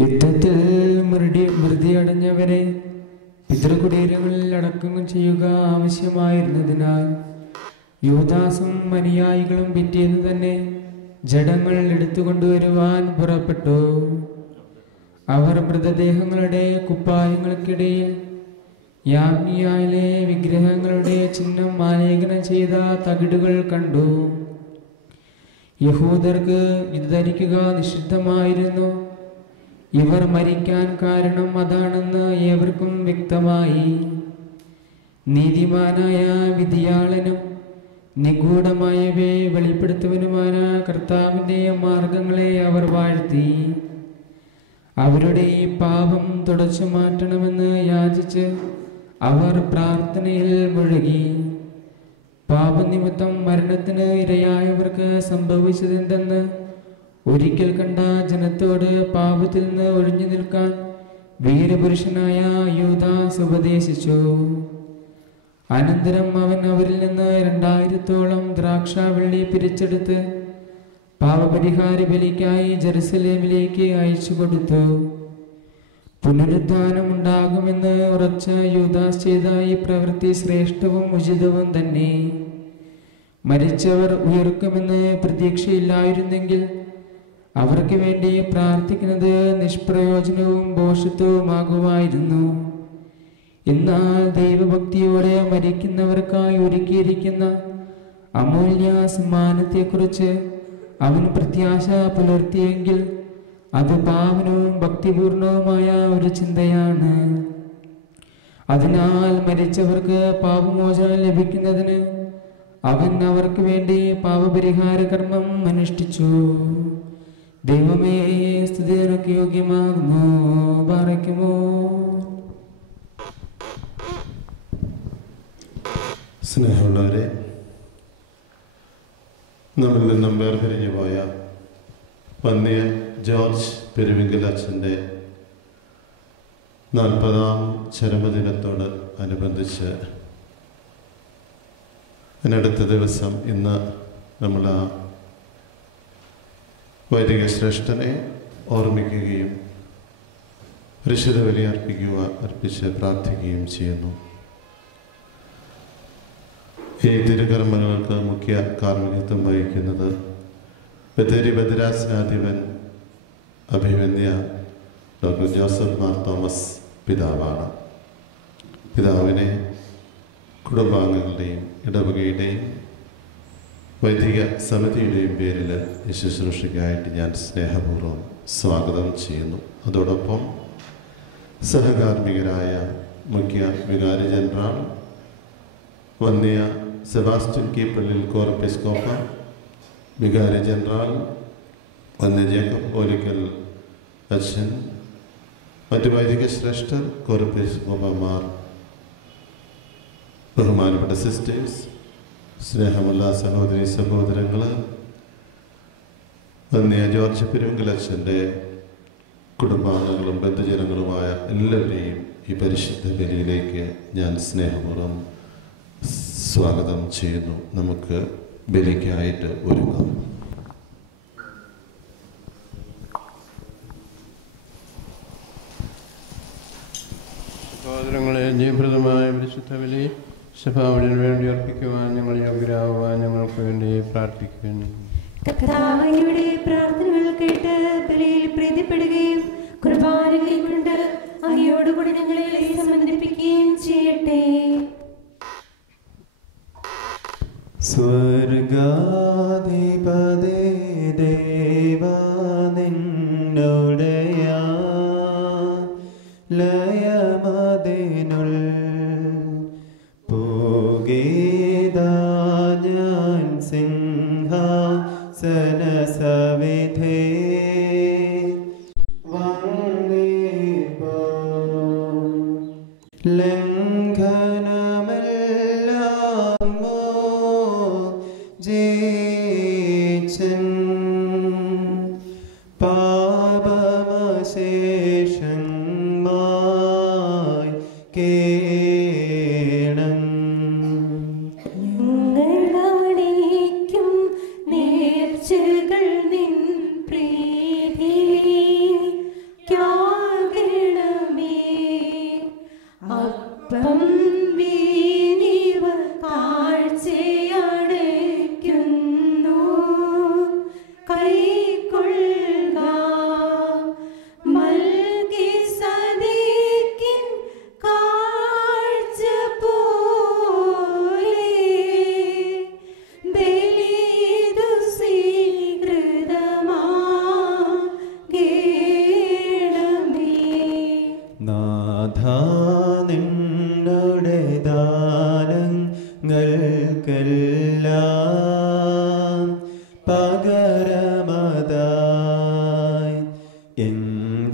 യുദ്ധത്തിൽ മൃതിയടഞ്ഞവരെ പിതൃകുടീരങ്ങളിൽ അടക്കം ചെയ്യുക ആവശ്യമായിരുന്നതിനാൽ യൂദാസും അനുയായികളും പിറ്റേന്ന് തന്നെ ജഡങ്ങൾ എടുത്തുകൊണ്ടുവരുവാൻ പുറപ്പെട്ടു. അവർ മൃതദേഹങ്ങളുടെ കുപ്പായങ്ങൾക്കിടയിൽ യാബ്നിയയിലെ വിഗ്രഹങ്ങളുടെ ചിഹ്നം ആലേഖനം ചെയ്ത തകിടുകൾ കണ്ടു. യഹൂദർക്ക് ഇത് ധരിക്കുക നിഷിദ്ധമായിരുന്നു. ഇവർ മരിക്കാൻ കാരണം അതാണെന്ന് ഏവർക്കും വ്യക്തമായി. നീതിമാനായ വിധിയാളനും നിഗൂഢമായവയെ വെളിപ്പെടുത്തുവാനുമായ കർത്താവിൻ്റെ മാർഗങ്ങളെ അവർ വാഴ്ത്തി. അവരുടെ ഈ പാപം തുടച്ചു മാറ്റണമെന്ന് യാചിച്ച് അവർ പ്രാർത്ഥനയിൽ മുഴുകി. പാപനിമിത്തം മരണത്തിന് ഇരയായവർക്ക് സംഭവിച്ചതെന്തെന്ന് ഒരിക്കൽ കണ്ട ജനത്തോട് പാപത്തിൽ നിന്ന് ഒഴിഞ്ഞു നിൽക്കാൻ വീരപുരുഷനായ യൂദാസ് ഉപദേശിച്ചു. അനന്തരം അവൻ അവരിൽ നിന്ന് 2000-ഓളം ദ്രാക്ഷാവള്ളി പിരിച്ചെടുത്ത് പാപപരിഹാര ബലിക്കായി ജെറുസലേമിലേക്ക് അയച്ചു കൊടുത്തു. പുനരുദ്ധാനം ഉണ്ടാകുമെന്ന് ഉറച്ച യൂദാസ് ചെയ്ത ഈ പ്രവൃത്തി ശ്രേഷ്ഠവും ഉചിതവും തന്നെ. മരിച്ചവർ ഉയർക്കുമെന്ന് പ്രതീക്ഷയില്ലായിരുന്നെങ്കിൽ അവർക്ക് വേണ്ടി പ്രാർത്ഥിക്കുന്നത് നിഷ്പ്രയോജനവും ഭോഷത്വവുമാകുമായിരുന്നു. എന്നാൽ ദൈവഭക്തിയോടെ മരിക്കുന്നവർക്കായി ഒരുക്കിയിരിക്കുന്ന അമൂല്യ സമ്മാനത്തെക്കുറിച്ച് അവൻ പ്രത്യാശ പുലർത്തിയെങ്കിൽ അത് പാവനവും ഭക്തിപൂർണവുമായ ഒരു ചിന്തയാണ്. അതിനാൽ മരിച്ചവർക്ക് പാപമോചനം ലഭിക്കുന്നതിന് അവൻ അവർക്ക് വേണ്ടി പാപപരിഹാര കർമ്മം അനുഷ്ഠിച്ചു. ദൈവമേ, സ്തുതി നിനക്ക് യോഗ്യമാകുന്നു. ബാറയ്ക്കുമോ. സ്നേഹമുള്ളവരെ, നമ്മിൽ നിന്നും വേർപിരിഞ്ഞു പോയ വന്യ ജോർജ് പെരുവിങ്കൽ അച്ഛൻ്റെ 40-ാം ചരമദിനത്തോട് അനുബന്ധിച്ച് അതിനടുത്ത ദിവസം ഇന്ന് നമ്മൾ ആ വൈദിക ശ്രേഷ്ഠനെ ഓർമ്മിക്കുകയും പരിശുദ്ധ ബലി അർപ്പിച്ച് പ്രാർത്ഥിക്കുകയും ചെയ്യുന്നു. ഈ തിരുകർമ്മങ്ങൾക്ക് മുഖ്യ കാർമ്മികത്വം വഹിക്കുന്നത് ബത്തേരി ഭദ്രാസനാധിപൻ അഭിമന്യ ഡോക്ടർ ജോസഫ് മാർ തോമസ് പിതാവാണ്. പിതാവിനെ കുടുംബാംഗങ്ങളുടെയും ഇടവകയുടെയും വൈദിക സമിതിയുടെയും പേരിൽ ഈ ശുശ്രൂഷയ്ക്കായിട്ട് ഞാൻ സ്നേഹപൂർവ്വം സ്വാഗതം ചെയ്യുന്നു. അതോടൊപ്പം സഹകാർമ്മികരായ മുഖ്യ വികാരി ജനറൽ വന്യ സെബാസ്റ്റ്യൻ കീപ്പള്ളിൽ കോർപ്പിസ്കോപ്പ, വികാരി ജനറൽ വന്യ ജേക്കബ് പോലിക്കൽ അച്ഛൻ, മറ്റു വൈദിക ശ്രേഷ്ഠർ, കോർപ്പിസ്കോപ്പമാർ, ബഹുമാനപ്പെട്ട സിസ്റ്റേഴ്സ്, സ്നേഹമുള്ള സഹോദരി സഹോദരങ്ങൾ, വന്യ ജോർജ് പെരുവിങ്കൽ അച്ഛൻ്റെ കുടുംബാംഗങ്ങളും ബന്ധുജനങ്ങളുമായ എല്ലാവരെയും ഈ പരിശുദ്ധ ബലിയിലേക്ക് ഞാൻ സ്നേഹപൂർവ്വം സ്വാഗതം ചെയ്യുന്നു. നമുക്ക് ബലിക്കായിട്ട് ഒരുങ്ങാം. സഹോദരങ്ങളെ, ജയപ്രദമായ പരിശുദ്ധ ബലി സഭാവിന് വേണ്ടി അർപ്പിക്കുവാൻ ഞങ്ങൾ യോഗ്യരാകുവാൻ ഞങ്ങൾക്ക് വേണ്ടി പ്രാർത്ഥിക്കുന്നു. കർത്താവിന്റെ പ്രാർത്ഥനകൾ കേട്ട് ബലിയിൽ പ്രീതിപ്പെടുകയും കുർബാനകളെ കൊണ്ട് അങ്ങയോടുകൂടി ഞങ്ങളെ സംബന്ധിപ്പിക്കുകയും ചെയ്യട്ടെ. സ്വർഗാധിപതേ ദേവാ നിന്നുടയ ലയമതിനുൾ പോകേതാ ഞാൻ സിംഹാസനസവിധേ വന്ദിപ്പോ ലംഘനമെല്ലാം ജീച്ചൻ പാപമശേഷന്മായി കേണം ഞങ്ങളാണിക്കും നേർച്ചകൾ നിൻ പ്രീതിക്കാ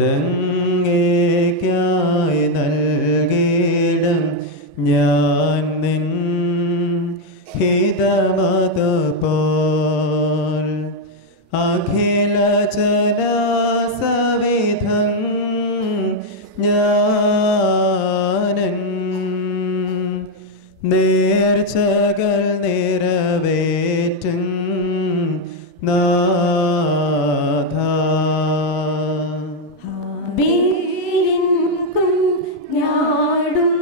ദങ്ങേക്കായി നൽകിയിടം ഞാൻ നിൻ ഹിതമതുപോൽ അഖില ജനസവിധം ഞാനൻ നേർച്ചകൾ നിറവേറ്റും നാഥ. ഹാബീലിൻ കുഞ്ഞാടും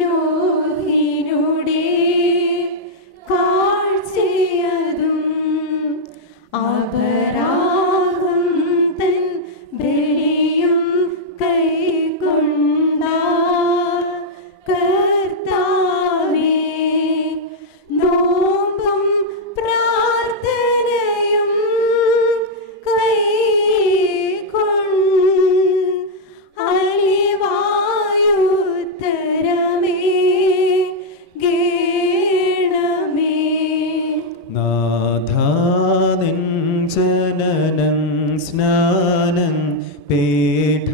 നോഹിനുടെ കാഴ്ചയതും അപരാഹം തൻ ബലിയും കൈക്കൊണ്ട കർത്താവേ, നോമ്പും പ്രാർത്ഥനയും അലിവായുത്തരമേ ഗേണമേ. നാഥാ നിൻ ജനനം സ്നാനം പീഠ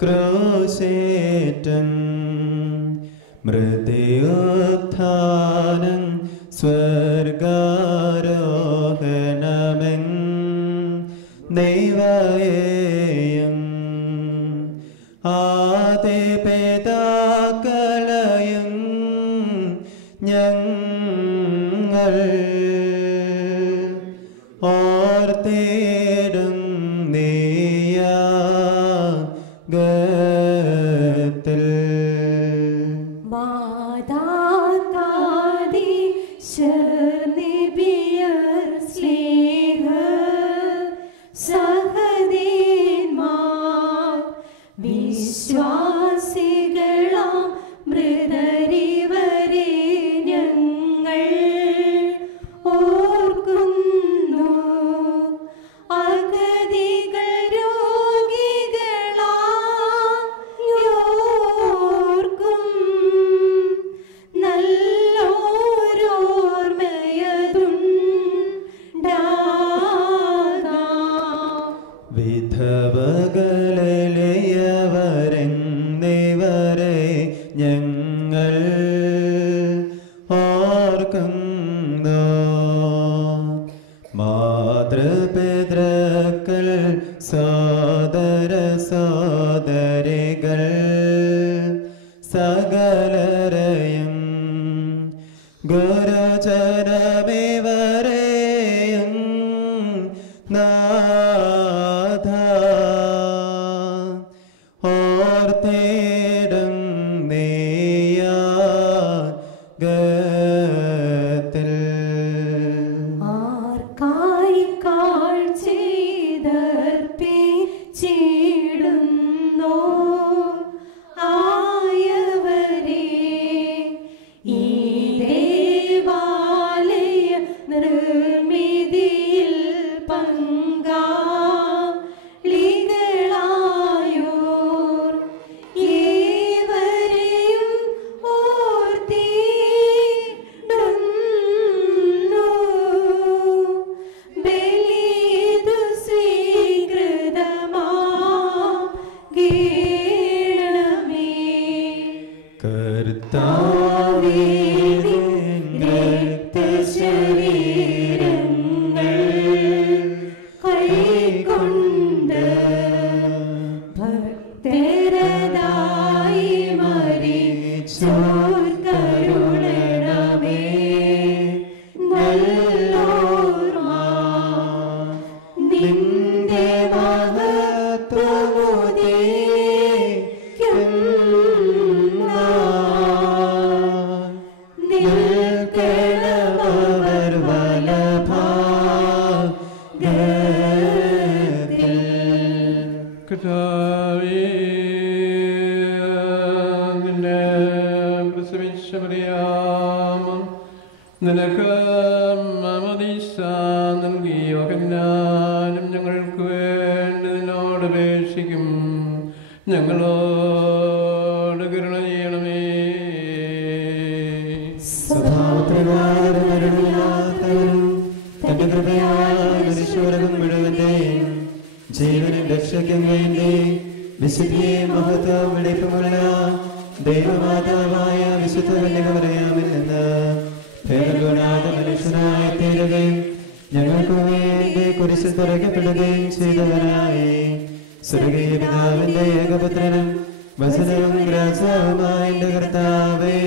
ക്രൂശേറ്റം മൃത്യുത്ഥാനം സ്വർഗാരോഹണമെൻ ദൈവയേയം ആദിപിതാക്കളെയും ഞങ്ങൾ ഓർത്തിടും നീയാഗത്തിൽ. മാതാകാദി ശർനിബിയർ സ്നേഹ സഹദേന്മാർ വിശ്വാസികളാം മൃതരിവരെ ഞങ്ങൾ ഓർക്കുന്നു. അഗതികൾ രോഗികളായോർക്കും നല്ലോരോർമ്മയതുണ്ടാകാം. വിധവകളിലെയവരെന്നിവരെ ഞങ്ങൾ ഓർക്കുന്നു. മാതൃപിതൃക്കൾ സോദര സോദരികൾ സകലരെയും ഗുരുജനമിവരെയും നാഥ ഓർത്തിടും നീയാഗത്തിൽ. ആർക്കായി കാഴ്ചയിതർപ്പിച്ചിടുന്നോ ആയവരെ ഈ ദേവാലയ നിർമ്മിതിയിൽ പങ്കാളികളായോർ ഏവരെയും ഓർത്തിടുന്നു. ബലിയിതു സ്വീകൃതമാകേണമേ. കർത്താവേ നിൻ രക്തശരീരങ്ങൾ കൈക്കൊണ്ട് ഭക്തരതായി മരിച്ചോർ കരുണണമേ. നല്ലോർമ്മ നിന്റെ മഹത്വമുദീക്കുന്ന നിൽക്കണമവർ വലഭാഗത്തിൽ. കർത്താവേ, നിന്നെ പ്രസവിച്ച മറിയാം നിനക്ക് മാമോദീസ നൽകിയ യോഹന്നാനും ഞങ്ങൾക്ക് വേണ്ടി നിന്നോട് അപേക്ഷിക്കും. ഞങ്ങളോട് കരുണ ചെയ്യണമേ. സ്വഭാവപ്രകാരം മരണമില്ലാത്തവരും തന്റെ കൃപയാൽ മനുഷ്യവർഗം മുഴുവന്റെയും ജീവനും രക്ഷയ്ക്കും വേണ്ടി വിശുദ്ധിയെ മഹത്വം വെളിപ്പമുള്ള ദൈവമാതാവായ വിശുദ്ധ കന്യകമറിയാമിൽ നിന്ന് ഭേദഗുണാത മനുഷ്യനായി തീരുകയും ഞങ്ങൾക്ക് വേണ്ടി കുരിശിൽ തറയ്ക്കപ്പെടുകയും ചെയ്തവനായി സ്വർഗീയ പിതാവിന്റെ ഏകപുത്രനും വസനവും രാജാവുമായ എന്റെ കർത്താവേ,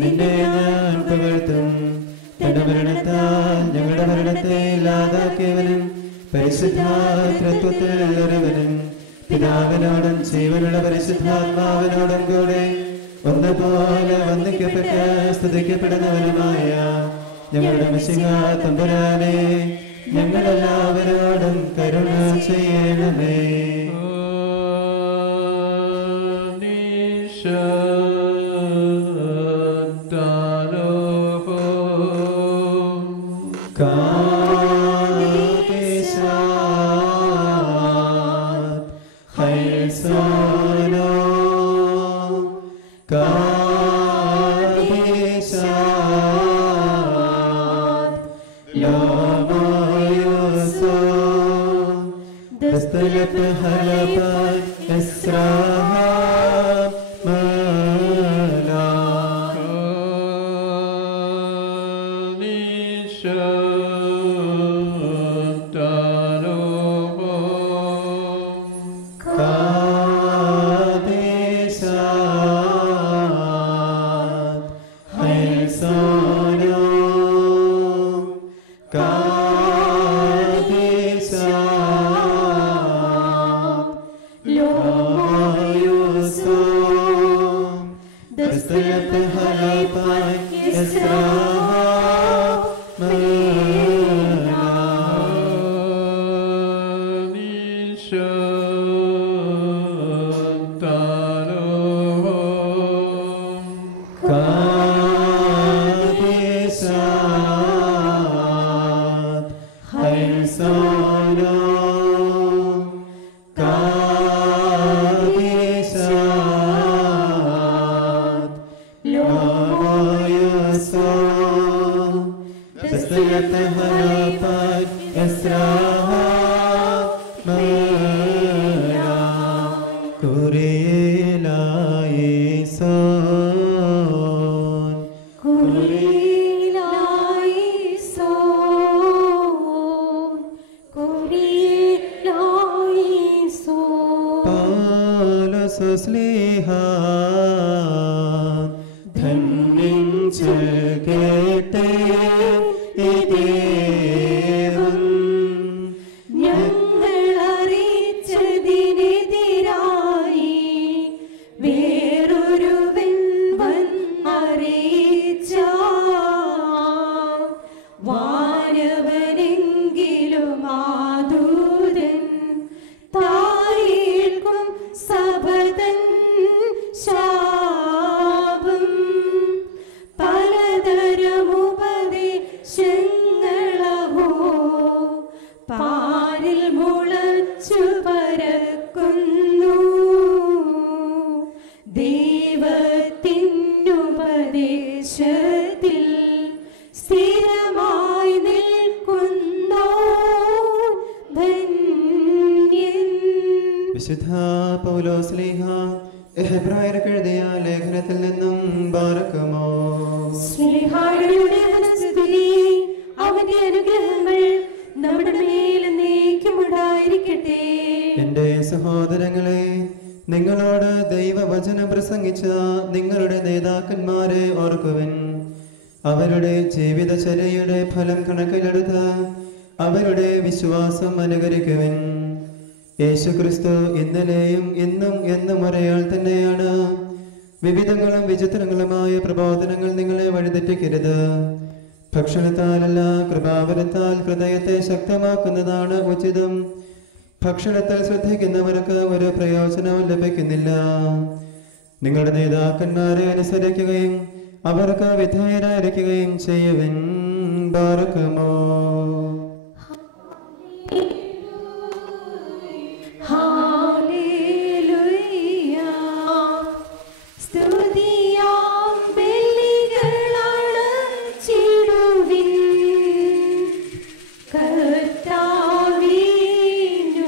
നിന്നെ ഞാൻ പുകഴ്ത്തും. തന്റെ മരണത്താൽ ഞങ്ങളുടെ മരണത്തെ ഇല്ലാതാക്കിയവനും പരിശുദ്ധാത്മത്വത്തിൽ ഒരുവനും പിതാവിനോടും ജീവനുള്ള പരിശുദ്ധാത്മാവിനോടും കൂടെ ഒന്നുപോലെ വന്ദിക്കപ്പെട്ട് സ്തുതിക്കപ്പെടുന്നവനുമായ ഞങ്ങളുടെ മിശിഹാ തമ്പുരാനെ, ഞങ്ങളെല്ലാവരോടും കരുണ ചെയ്യണമേ. അവരുടെ ജീവിതചര്യയുടെ ഫലം കണക്കിലെടുത്ത് അവരുടെ വിശ്വാസം അനുകരിക്കുവിൻ. യേശുക്രിസ്തു ഇന്നലെയും ഇന്നും എന്നും ഒരേയാൾ തന്നെയാണ്. വിവിധങ്ങളും വിചിത്രങ്ങളുമായ പ്രബോധനങ്ങൾ നിങ്ങളെ വഴിതെറ്റിക്കരുത്. ഭക്ഷണത്താലല്ല കൃപാവരത്താൽ ഹൃദയത്തെ ശക്തമാക്കുന്നതാണ് ഉചിതം. ഭക്ഷണത്തിൽ ശ്രദ്ധിക്കുന്നവർക്ക് ഒരു പ്രയോജനവും ലഭിക്കുന്നില്ല. നിങ്ങളുടെ നേതാക്കന്മാരെ അനുസരിക്കുകയും അവർക്ക് വിധേയരായിരിക്കുകയും ചെയ്യുവിൻ. ബാറക്കുമോ. കർത്താവിനു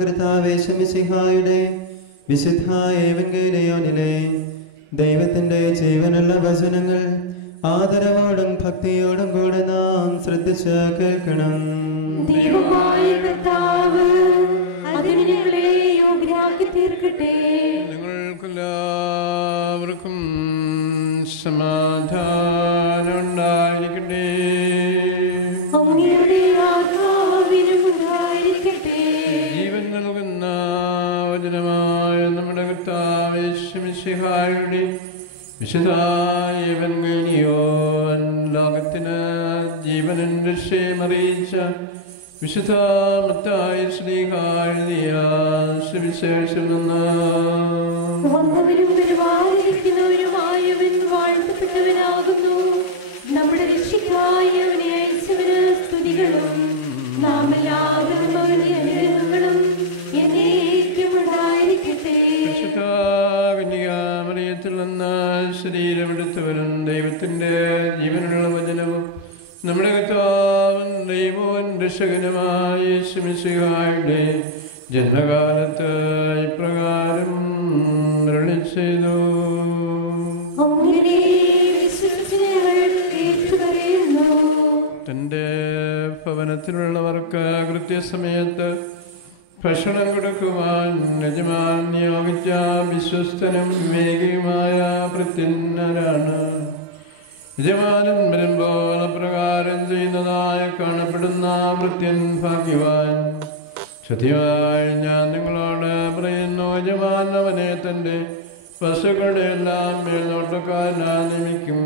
കർത്താവേശമിശിഹായുടെ വിശുദ്ധ ഏവങ്കേലിയോനിലെ ദൈവത്തിന്റെ ജീവനുള്ള വചനങ്ങൾ ആദരവോടും ഭക്തിയോടും കൂടെ നാം ശ്രദ്ധിച്ച് കേൾക്കണം. ദൈവമായ കർത്താവ് അതിന് ഞങ്ങളെ യോഗ്യരാക്കി തീർക്കട്ടെ. നിങ്ങൾക്കെല്ലാവർക്കും സമാധാനം ഉണ്ടായിരിക്കട്ടെ. അങ്ങയുടെ ആത്മാവിനും ഉണ്ടായിരിക്കട്ടെ. ജീവൻ നൽകുന്ന വചനമായ നമ്മുടെ കർത്താവ് യേശുമിശിഹായുടെ വിശുദ്ധ ഏവങ്കേലിയോൻ ലോകത്തിന് ജീവനും രക്ഷയും അറിയിച്ച വിശുദ്ധ മത്തായി ശ്ലീഹാ എഴുതിയ സുവിശേഷം വന്നവരും പരിപാലിക്കുന്നവരുമായവൻ വാഴ്ത്തപ്പെട്ടവനാകുന്നു. നമ്മുടെ രക്ഷിക്കായി അവനെ അയച്ചവന് സ്തുതികളും നാം എല്ലാവരും അവന്റെ അനുഗ്രഹങ്ങളും എന്നേക്കും ഉണ്ടായിരിക്കട്ടെ. കന്യകാമറിയത്തിൽ നിന്ന് ശരീരമെടുത്തവരും ദൈവത്തിന്റെ ജീവനുള്ള വചനവും നമ്മുടെ കർത്താവും ദൈവവും രക്ഷകനുമായ യേശുമിശിഹായുടെ ജന്മകാലത്ത് ഇപ്രകാരം അരുളി ചെയ്തു. തന്റെ ഭവനത്തിലുള്ളവർക്ക് കൃത്യസമയത്ത് ഭക്ഷണം കൊടുക്കുവാൻ യജമാൻ നിയോഗിച്ച വിശ്വസ്തനും വിവേകിയുമായ ഭൃത്യന്മാരാണ്. യജമാനൻ വരുമ്പോൾ അപ്രകാരം ചെയ്യുന്നതായി കാണപ്പെടുന്ന ഭൃത്യൻ ഭാഗ്യവാൻ. സത്യമായി ഞാൻ നിങ്ങളോട് പറയുന്നു, യജമാൻ അവനെ തന്റെ പശുക്കളുടെ എല്ലാം മേൽനോട്ടക്കാരനായി നിയമിക്കും.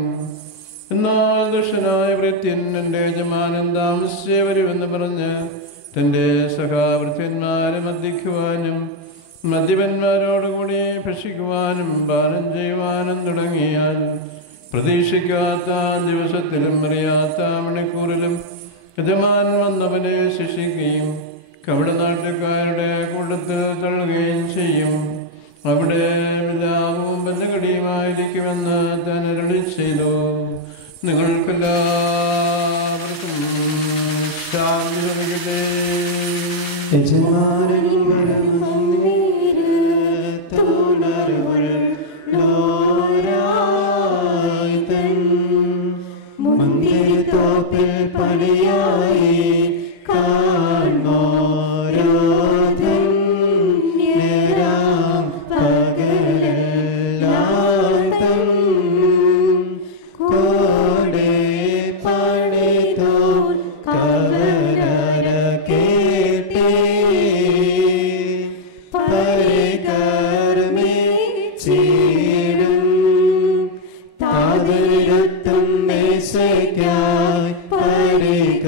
എന്നാൽ ദുഷ്ടനായ ഭൃത്യൻ എൻ്റെ യജമാനൻ താമസിച്ചേ വരുമെന്ന് പറഞ്ഞ് തൻ്റെ സഖാഭൃത്യന്മാരെ മർദ്ദിക്കുവാനും മദ്യപന്മാരോടുകൂടി ഭക്ഷിക്കുവാനും പാനം ചെയ്യുവാനും തുടങ്ങിയാൽ പ്രതീക്ഷിക്കാത്ത ദിവസത്തിലും അറിയാത്ത മണിക്കൂറിലും യജമാൻ വന്നവനെ ശിക്ഷിക്കുകയും കപടനാട്ടുകാരുടെ കൂട്ടത്തിൽ തള്ളുകയും ചെയ്യും. അവിടെ വിലാപവും ബന്ധകടിയുമായിരിക്കുമെന്ന് താൻ അരുളി ചെയ്തു. നിങ്ങൾക്കെല്ലാവർക്കും ശാന്തി നൽകട്ടെ. യജമാനൻ വരുന്നേരത്തോണരുൾ ലോരായി തൻ മുന്തിരിത്തോപ്പിൽ പണിയായി കാൺമോരോധൻ നേരാം പകലെല്ലാം തൻ കോടെ പണിതോ കവനര കേട്ടേ പരികർമ്മി ചീടും താതിരുത്തും മേശയ്ക്കായി പരികർമ്മേക്കും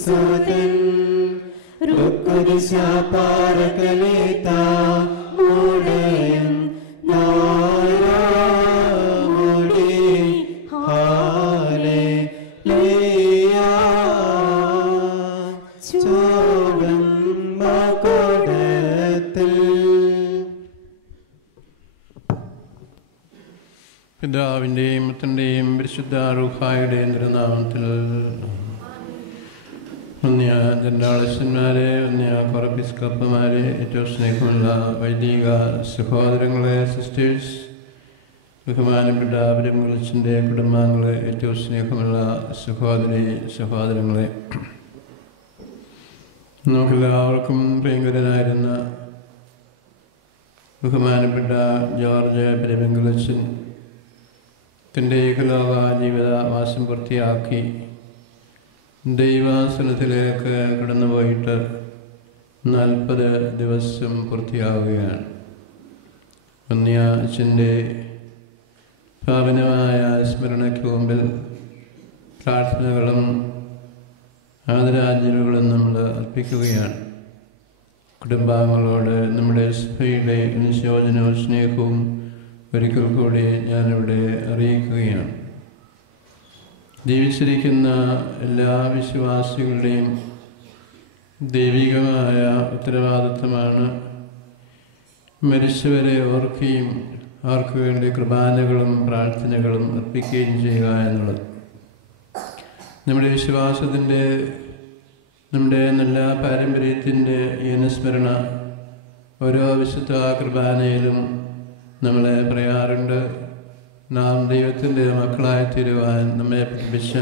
സുതൻ റുക്കുദിശാപാരകലേതാ മൂടയും നാരാമുടി ഹാലേലൂയ ചോളം മകുടത്തിൽ. പിതാവിൻ്റെയും പുത്രൻ്റെയും പരിശുദ്ധ റൂഹായുടെയും തിരുനാമത്തിൽ. ജനറാളന്മാരെ, കൊറപ്പിസ്കപ്പന്മാരെ, ഏറ്റവും സ്നേഹമുള്ള വൈദിക സഹോദരങ്ങളെ, സിസ്റ്റേഴ്സ്, ബഹുമാനപ്പെട്ട പരമകുലച്ചൻ്റെ കുടുംബാംഗങ്ങളെ, ഏറ്റവും സ്നേഹമുള്ള സഹോദരങ്ങളെ, നമുക്കെല്ലാവർക്കും പ്രിയങ്കരനായിരുന്ന ബഹുമാനപ്പെട്ട ജോർജ് പരമകുലച്ചൻ തൻ്റെ ഏകലോക ജീവിതവാസം പൂർത്തിയാക്കി ദൈവാസനത്തിലേക്ക് കടന്നുപോയിട്ട് 40 ദിവസം പൂർത്തിയാവുകയാണ്. അച്ഛൻ്റെ പാവനമായ സ്മരണയ്ക്ക് മുമ്പിൽ പ്രാർത്ഥനകളും ആദരാഞ്ജലികളും നമ്മൾ അർപ്പിക്കുകയാണ്. കുടുംബാംഗങ്ങളോട് നമ്മുടെ സഭയുടെ അനുശോചനവും സ്നേഹവും ഒരിക്കൽ കൂടി ഞാനിവിടെ അറിയിക്കുകയാണ്. ജീവിച്ചിരിക്കുന്ന എല്ലാ വിശ്വാസികളുടെയും ദൈവികമായ ഉത്തരവാദിത്വമാണ് മരിച്ചവരെ ഓർക്കുകയും അവർക്ക് വേണ്ടി കുർബാനകളും പ്രാർത്ഥനകളും അർപ്പിക്കുകയും ചെയ്യുക എന്നുള്ളത്. നമ്മുടെ വിശ്വാസത്തിൻ്റെ നമ്മുടെ നല്ല പാരമ്പര്യത്തിൻ്റെ ഈ അനുസ്മരണ ഓരോ വിശുദ്ധ കുർബാനയിലും നമ്മളെ പറയാറുണ്ട്. നാം ദൈവത്തിൻ്റെ മക്കളായി തീരുവാൻ നമ്മെ പഠിപ്പിച്ച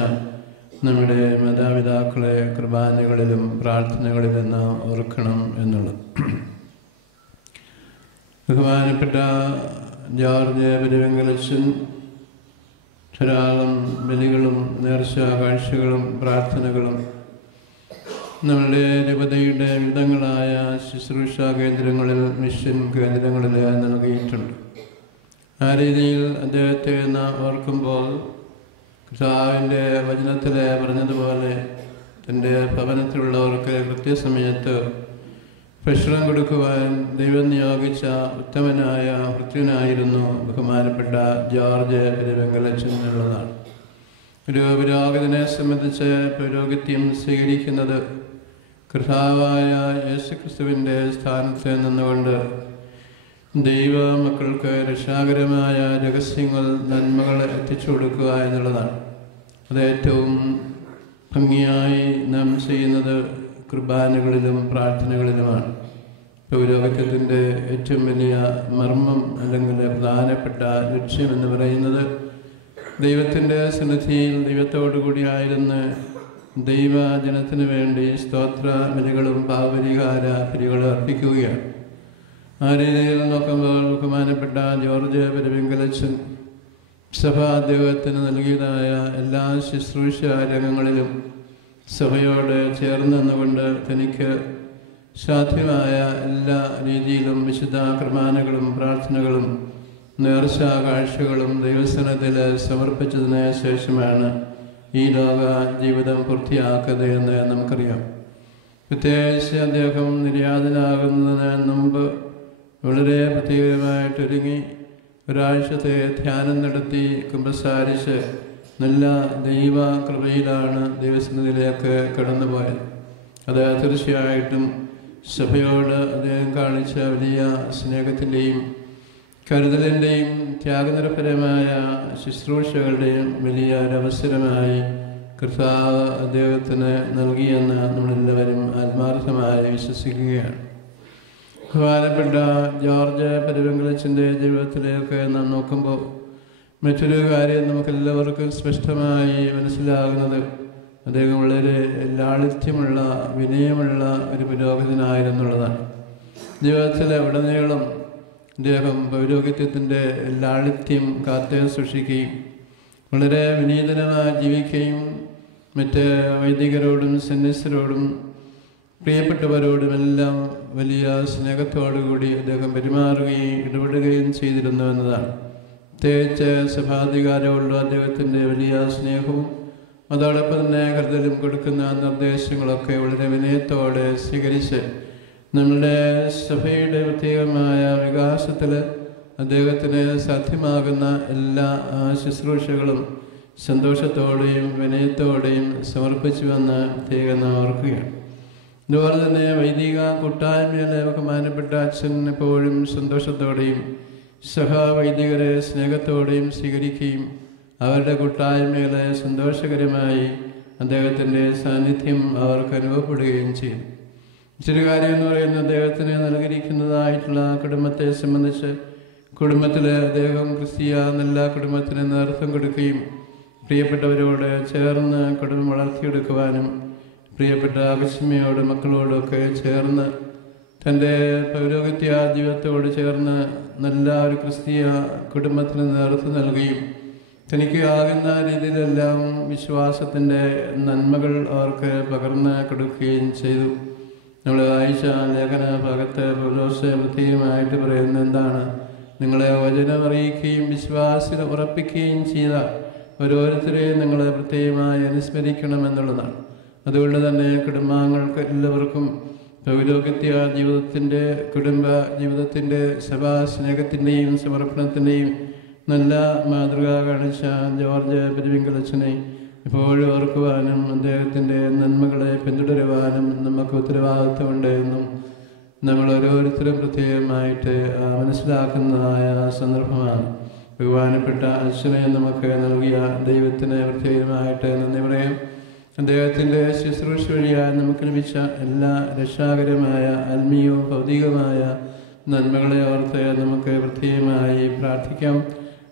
നമ്മുടെ മാതാപിതാക്കളെ കുർബാനകളിലും പ്രാർത്ഥനകളിലും നാം ഓർക്കണം എന്നുള്ളത്. ബഹുമാനപ്പെട്ട ജോർജ് പെരുവെങ്കലച്ചൻ ധാരാളം ബലികളും നേർച്ച കാഴ്ചകളും പ്രാർത്ഥനകളും നമ്മളുടെ രൂപതയുടെ വിവിധങ്ങളായ ശുശ്രൂഷ കേന്ദ്രങ്ങളിൽ, മിഷൻ കേന്ദ്രങ്ങളിൽ നൽകിയിട്ടുണ്ട്. ആ രീതിയിൽ അദ്ദേഹത്തെ നാം ഓർക്കുമ്പോൾ കർത്താവിൻ്റെ വചനത്തിൽ പറഞ്ഞതുപോലെ തൻ്റെ ഭവനത്തിലുള്ളവർക്ക് കൃത്യസമയത്ത് ഭക്ഷണം കൊടുക്കുവാൻ ദൈവം നിയോഗിച്ച ഉത്തമനായ ഭൃത്യനായിരുന്നു ബഹുമാനപ്പെട്ട ജോർജ് പെരുവെങ്കലച്ചൻ എന്നുള്ളതാണ്. ഒരു പുരോഹിതനെ സംബന്ധിച്ച് പൗരോഹിത്യം സ്വീകരിക്കുന്നത് കർത്താവായ യേശുക്രിസ്തുവിൻ്റെ സ്ഥാനത്ത് നിന്നുകൊണ്ട് ദൈവ മക്കൾക്ക് രക്ഷാകരമായ രഹസ്യങ്ങൾ, നന്മകൾ എത്തിച്ചു കൊടുക്കുക എന്നുള്ളതാണ്. അത് ഏറ്റവും ഭംഗിയായി നാം ചെയ്യുന്നത് കുർബാനകളിലും പ്രാർത്ഥനകളിലുമാണ്. പൗരോഹിത്യത്തിൻ്റെ ഏറ്റവും വലിയ മർമ്മം അല്ലെങ്കിൽ പ്രധാനപ്പെട്ട ലക്ഷ്യമെന്ന് പറയുന്നത് ദൈവത്തിൻ്റെ സന്നിധിയിൽ ദൈവത്തോടുകൂടിയായിരുന്ന് ദൈവജനത്തിനു വേണ്ടി സ്തോത്ര ബലികളും പാപപരിഹാര ബലികളും അർപ്പിക്കുകയാണ്. ആ രീതിയിൽ നോക്കുമ്പോൾ ബഹുമാനപ്പെട്ട ജോർജ് പെരുവെങ്കലച്ചൻ സഭ അദ്ദേഹത്തിന് നൽകിയതായ എല്ലാ ശുശ്രൂഷ രംഗങ്ങളിലും സഭയോട് ചേർന്ന് നിന്നുകൊണ്ട് തനിക്ക് സാധ്യമായ എല്ലാ രീതിയിലും വിശുദ്ധ കുർബാനകളും പ്രാർത്ഥനകളും നേർച്ച കാഴ്ചകളും ദൈവസ്ഥാനത്തിൽ സമർപ്പിച്ചതിന് ശേഷമാണ് ഈ ലോക ജീവിതം പൂർത്തിയാക്കുന്നത് എന്ന് നമുക്കറിയാം. പ്രത്യേകിച്ച് അദ്ദേഹം നിര്യാതനാകുന്നതിന് മുമ്പ് വളരെ പ്രത്യേകമായിട്ടൊരുങ്ങി ഒരാഴ്ചത്തെ ധ്യാനം നടത്തി കുമ്പസാരിച്ച് നല്ല ദൈവ കൃപയിലാണ് ദൈവസന്നിധിയിലേക്ക് കടന്നുപോയത്. അത് തീർച്ചയായിട്ടും സഭയോട് അദ്ദേഹം കാണിച്ച വലിയ സ്നേഹത്തിൻ്റെയും കരുതലിൻ്റെയും ത്യാഗനിരപരമായ ശുശ്രൂഷകളുടെയും വലിയ ഒരവസരമായി കർത്താവ് അദ്ദേഹത്തിന് നൽകിയെന്ന് നമ്മളെല്ലാവരും ആത്മാർത്ഥമായി വിശ്വസിക്കുകയാണ്. ബഹുമാനപ്പെട്ട ജോർജ് പെരുവെങ്കലച്ചൻ്റെ ജീവിതത്തിലേക്ക് നാം നോക്കുമ്പോൾ മറ്റൊരു കാര്യം നമുക്കെല്ലാവർക്കും സ്പഷ്ടമായി മനസ്സിലാകുന്നത് അദ്ദേഹം വളരെ ലാളിത്യമുള്ള, വിനയമുള്ള ഒരു പുരോഹിതനായിരുന്നുള്ളതാണ്. ജീവിതത്തിലെ ഉടനീളം അദ്ദേഹം പൗരോഹിത്യത്തിൻ്റെ ലാളിത്യം കാത്ത് സൂക്ഷിക്കുകയും വളരെ വിനീതനമായി ജീവിക്കുകയും മറ്റ് വൈദികരോടും സന്യസ്തരോടും പ്രിയപ്പെട്ടവരോടുമെല്ലാം വലിയ സ്നേഹത്തോടുകൂടി അദ്ദേഹം പെരുമാറുകയും ഇടപെടുകയും ചെയ്തിരുന്നു എന്നതാണ്. പ്രത്യേകിച്ച് സഭാധികാരമുള്ള അദ്ദേഹത്തിൻ്റെ വലിയ സ്നേഹവും അതോടൊപ്പം തന്നെ കരുതലും കൊടുക്കുന്ന നിർദ്ദേശങ്ങളൊക്കെ വളരെ വിനയത്തോടെ സ്വീകരിച്ച് നമ്മളുടെ സഭയുടെ പ്രത്യേകമായ വികാസത്തിൽ അദ്ദേഹത്തിന് സാധ്യമാകുന്ന എല്ലാ ശുശ്രൂഷകളും സന്തോഷത്തോടെയും വിനയത്തോടെയും സമർപ്പിച്ചുവെന്ന് പ്രത്യേകം ഓർക്കുകയാണ്. അതുപോലെ തന്നെ വൈദിക കൂട്ടായ്മയിലെ ബഹുമാനപ്പെട്ട അച്ഛൻ എപ്പോഴും സന്തോഷത്തോടെയും സഹവൈദികരെ സ്നേഹത്തോടെയും സ്വീകരിക്കുകയും അവരുടെ കൂട്ടായ്മയിലെ സന്തോഷകരമായി അദ്ദേഹത്തിൻ്റെ സാന്നിധ്യം അവർക്ക് അനുഭവപ്പെടുകയും ചെയ്തു. മറ്റൊരു കാര്യം എന്ന് പറയുന്നത് അദ്ദേഹത്തിന് നൽകിയിരിക്കുന്നതായിട്ടുള്ള കുടുംബത്തെ സംബന്ധിച്ച് കുടുംബത്തിൽ അദ്ദേഹം ക്രിസ്തീയ നല്ല കുടുംബത്തിന് നേതൃത്വം കൊടുക്കുകയും പ്രിയപ്പെട്ടവരോട് ചേർന്ന് കുടുംബം വളർത്തിയെടുക്കുവാനും പ്രിയപ്പെട്ട അകസ്മയോട് മക്കളോടൊക്കെ ചേർന്ന് തൻ്റെ പൗരോഹിത്യ ജീവിതത്തോട് ചേർന്ന് നല്ല ഒരു ക്രിസ്തീയ കുടുംബത്തിന് നേതൃത്വം നൽകുകയും തനിക്ക് ആകുന്ന രീതിയിലെല്ലാം വിശ്വാസത്തിൻ്റെ നന്മകൾ അവർക്ക് പകർന്ന് കൊടുക്കുകയും ചെയ്തു. നമ്മൾ വായിച്ച ലേഖന ഭാഗത്ത് പൗലോസ് പ്രത്യേകമായിട്ട് പറയുന്നത് എന്താണ്? നിങ്ങളെ വചനം അറിയിക്കുകയും വിശ്വാസത്തിൽ ഉറപ്പിക്കുകയും ചെയ്ത ഓരോരുത്തരെയും നിങ്ങൾ പ്രത്യേകമായി അനുസ്മരിക്കണമെന്നുള്ളതാണ്. അതുകൊണ്ട് തന്നെ കുടുംബാംഗങ്ങൾക്ക് എല്ലാവർക്കും പൗരോഹിത്യ ജീവിതത്തിൻ്റെ, കുടുംബ ജീവിതത്തിൻ്റെ, സഭാ സ്നേഹത്തിൻ്റെയും സമർപ്പണത്തിൻ്റെയും നല്ല മാതൃക കാണിച്ച ജോർജ് പെരുവെങ്കലച്ചനെ എപ്പോഴും ഓർക്കുവാനും അദ്ദേഹത്തിൻ്റെ നന്മകളെ പിന്തുടരുവാനും നമുക്ക് ഉത്തരവാദിത്വമുണ്ട് എന്നും നമ്മൾ ഓരോരുത്തരും പ്രത്യേകമായിട്ട് മനസ്സിലാക്കുന്നതായ സന്ദർഭമാണ്. ബഹുമാനപ്പെട്ട അച്ഛനെ നമുക്ക് നൽകിയ ദൈവത്തിന് പ്രത്യേകമായിട്ട് നന്ദി പറയാം. അദ്ദേഹത്തിൻ്റെ ശുശ്രൂഷ വഴിയായി നമുക്ക് ലഭിച്ച എല്ലാ രക്ഷാകരമായ ആത്മീയവും ഭൗതികമായ നന്മകളെ ഓർത്ത് നമുക്ക് പ്രത്യേകമായി പ്രാർത്ഥിക്കാം.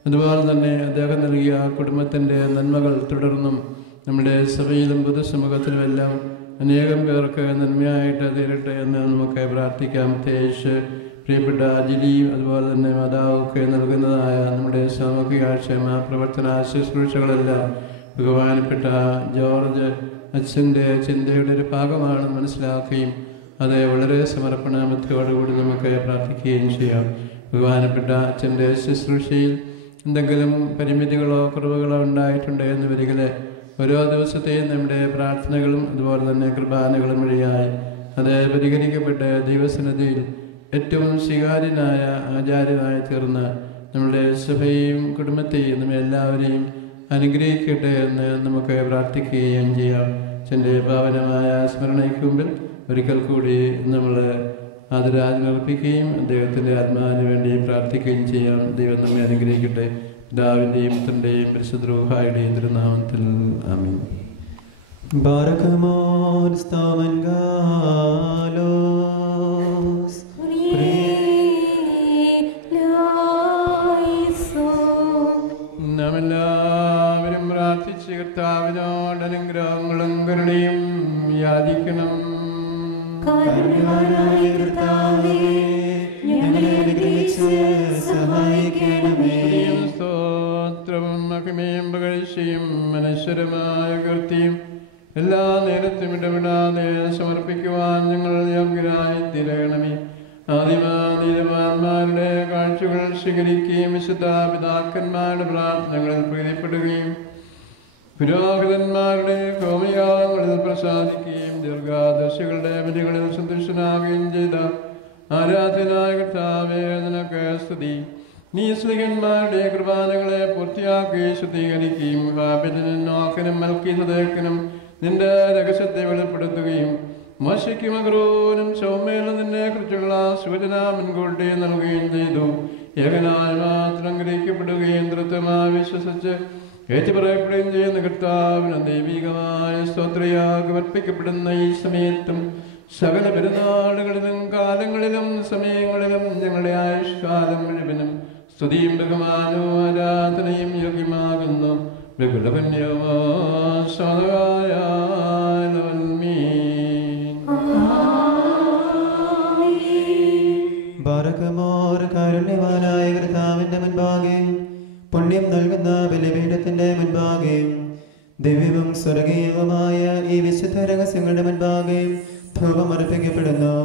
അതുപോലെ തന്നെ അദ്ദേഹം നൽകിയ കുടുംബത്തിൻ്റെ നന്മകൾ തുടർന്നും നമ്മുടെ സഭയിലും പൊതുസമൂഹത്തിലുമെല്ലാം അനേകം പേർക്ക് നന്മയായിട്ട് തീരട്ടെ എന്ന് നമുക്ക് പ്രാർത്ഥിക്കാം. പ്രത്യേകിച്ച് പ്രിയപ്പെട്ട അജിലിയും അതുപോലെ തന്നെ മാതാവൊക്കെ നൽകുന്നതായ നമ്മുടെ സാമൂഹികക്ഷേമ പ്രവർത്തന ശുശ്രൂഷകളെല്ലാം ബഹുമാനപ്പെട്ട ജോർജ് അച്ഛൻ്റെ ചിന്തയുടെ ഒരു ഭാഗമാണെന്ന് മനസ്സിലാക്കുകയും അത് വളരെ സമർപ്പണബുദ്ധിയോടുകൂടി നമുക്ക് പ്രാർത്ഥിക്കുകയും ചെയ്യാം. ബഹുമാനപ്പെട്ട അച്ഛൻ്റെ ശുശ്രൂഷയിൽ എന്തെങ്കിലും പരിമിതികളോ കുറവുകളോ ഉണ്ടായിട്ടുണ്ട് എന്ന് വരികിൽ ഓരോ ദിവസത്തെയും നമ്മുടെ പ്രാർത്ഥനകളും അതുപോലെ തന്നെ കുർബാനകളും വഴിയായി അത് പരിഹരിക്കപ്പെട്ട് ദൈവസന്നിധിയിൽ ഏറ്റവും സ്വീകാര്യനായ ആചാര്യനായി തീർന്ന് നമ്മുടെ സഭയെയും കുടുംബത്തെയും നമ്മെ എല്ലാവരെയും അനുഗ്രഹിക്കട്ടെ എന്ന് നമുക്ക് പ്രാർത്ഥിക്കുകയും ചെയ്യാം. അച്ഛൻ്റെ പാവനമായ സ്മരണയ്ക്ക് മുമ്പിൽ ഒരിക്കൽ കൂടി നമ്മൾ ആദരാജ്ഞ അർപ്പിക്കുകയും അദ്ദേഹത്തിൻ്റെ ആത്മാവിന് വേണ്ടി പ്രാർത്ഥിക്കുകയും ചെയ്യാം. ദൈവം നമ്മെ അനുഗ്രഹിക്കട്ടെ. പിതാവിൻ്റെയും പുത്രൻ്റെയും പരിശുദ്ധ റൂഹായുടെയും തിരുനാമത്തിൽ ആമീൻ. Barakamos Tamangalos നാം എല്ലാവരും പ്രാർത്ഥിച്ച് കർത്താവിനോട് അനുഗ്രഹങ്ങളും കരുണയും യാചിക്കണം. സ്തോത്രവും മഹിമയും പുകഴ്ചയും അനശ്വരമായ കീർത്തിയും എല്ലാ നേരത്തും ഇടപെടാതെ സമർപ്പിക്കുവാൻ ഞങ്ങൾ യോഗ്യരായി തീരണമേ. ആദിമാന്മാരുടെ കാഴ്ചകൾ സ്വീകരിക്കുകയും വിശുദ്ധ പിതാക്കന്മാരുടെ പ്രാർത്ഥനകളിൽ പ്രീതിപ്പെടുകയും പുരോഹിതന്മാരുടെ ഹോമയാഗങ്ങളിൽ പ്രസാദിക്കുകയും ദീർഘദർശികളുടെ ബലികളിൽ സന്തുഷ്ടനാകുകയും ചെയ്ത ആരാധനായ കർത്താവേ, നിനക്ക് സ്തുതി. നീ സ്ലിഹന്മാരുടെ കുർബാനകളെ പൂർത്തിയാക്കി ശുദ്ധീകരിക്കുകയും ഹാബിലിനും നോക്കിനും മൽക്കീസദേക്കിനും നിന്റെ രഹസ്യത്തെ വെളിപ്പെടുത്തുകയും മോശയ്ക്കും അഹ്റോനും ശൗമേലും നിന്നെ കുറിച്ചുള്ള സൂചന മുൻകൂട്ടി നൽകുകയും ചെയ്തു. ഏകനായി മാത്രം ഗ്രഹിക്കപ്പെടുകയും തൃത്വമായി വിശ്വസിച്ച് ഏറ്റുപറയപ്പെടുകയും ചെയ്യുന്ന കർത്താവിന് ദൈവികമായ സ്തോത്രയാഗം അർപ്പിക്കപ്പെടുന്ന ഈ സമയത്തും സകല പെരുന്നാളുകളിലും കാലങ്ങളിലും സമയങ്ങളിലും ഞങ്ങളുടെ ആയുഷ്കാലം മുഴുവനും സ്തുതിയും ബഹുമാനവും ആരാധനയും യോഗ്യമാകുന്നു. ബാരകമോർ കാരുണ്യവാനായ കർത്താവിന്റെ മുൻപാകെ പുണ്യം നൽകുന്ന ബലിപീഠത്തിന്റെ മുൻപാകെ ദിവ്യവും സ്വർഗീയവുമായ ഈ വിശുദ്ധ രഹസ്യങ്ങളുടെ മുൻപാകെ ധൂപമർപ്പിക്കപ്പെടുന്നു.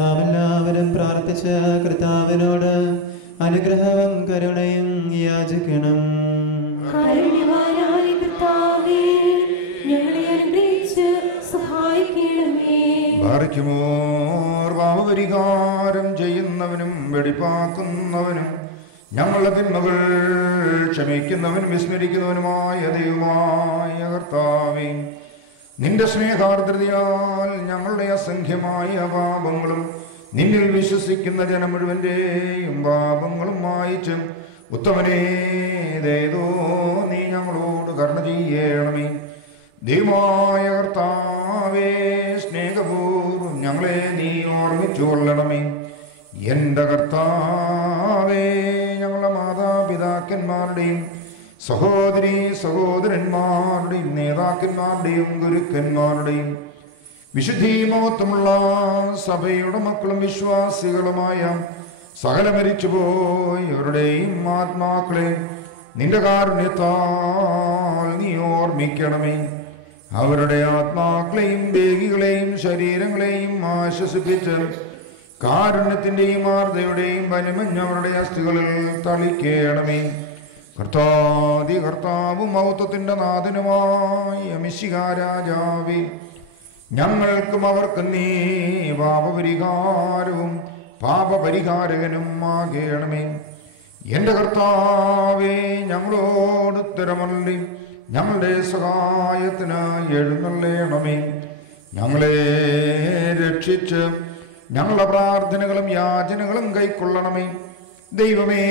നാം എല്ലാവരും പ്രാർത്ഥിച്ച കർത്താവിനോട് അനുഗ്രഹവും കരുണയും യാചിക്കണം. പാപപരിഹാരം ചെയ്യുന്നവനും വെടിപ്പാക്കുന്നവനും ഞങ്ങളുടെ തിന്മകൾ ക്ഷമിക്കുന്നവനും വിസ്മരിക്കുന്നവനുമായ ദൈവമായ കർത്താവേ, നിന്റെ സ്നേഹാർദ്രതയാൽ ഞങ്ങളുടെ അസംഖ്യമായ പാപങ്ങളും നിന്നിൽ വിശ്വസിക്കുന്ന ജനം മുഴുവൻ്റെയും പാപങ്ങളും മായിച്ച് ഉത്തമനേ ദയതോ നീ ഞങ്ങളോട് കരുണ ചെയ്യണമേ. ദൈവമായ കർത്താവേ, സ്നേഹപൂർവ്വം ഞങ്ങളെ നീ ഓർമ്മിച്ചു കൊള്ളണമേ. എൻ്റെ കർത്താവേ, ഞങ്ങളുടെ മാതാപിതാക്കന്മാരുടെയും സഹോദരീ സഹോദരന്മാരുടെയും നേതാക്കന്മാരുടെയും ഗുരുക്കന്മാരുടെയും വിശുദ്ധി മഹത്വമുള്ള സഭയുടെ മക്കളും വിശ്വാസികളുമായ സകല മരിച്ചുപോയവരുടെയും ആത്മാക്കളെ നിന്റെ കാരുണ്യത്താൽ നീ ഓർമ്മിക്കണമേ. അവരുടെ ആത്മാക്കളെയും ദേഹികളെയും ശരീരങ്ങളെയും ആശ്വസിപ്പിച്ച് കാരുണ്യത്തിൻ്റെയും ആർദ്രയുടെയും പനിമഞ്ഞ് അവരുടെ അസ്ഥികളിൽ തളിക്കേണമേ. കർത്താവും മഹത്വത്തിൻ്റെ നാഥനുമായ മിശിഹാരാജാവേ, ഞങ്ങൾക്കും അവർക്കും നീ പാപപരിഹാരവും പാപപരിഹാരകനും ആകേണമേ. എൻ്റെ കർത്താവേ, ഞങ്ങളോട് ഉത്തരമല്ലി ഞങ്ങളുടെ സഹായത്തിനായി എഴുന്നള്ളേണമേ. ഞങ്ങളെ രക്ഷിച്ച് ഞങ്ങളുടെ പ്രാർത്ഥനകളും യാചനകളും കൈക്കൊള്ളണമേ. ദൈവമേ,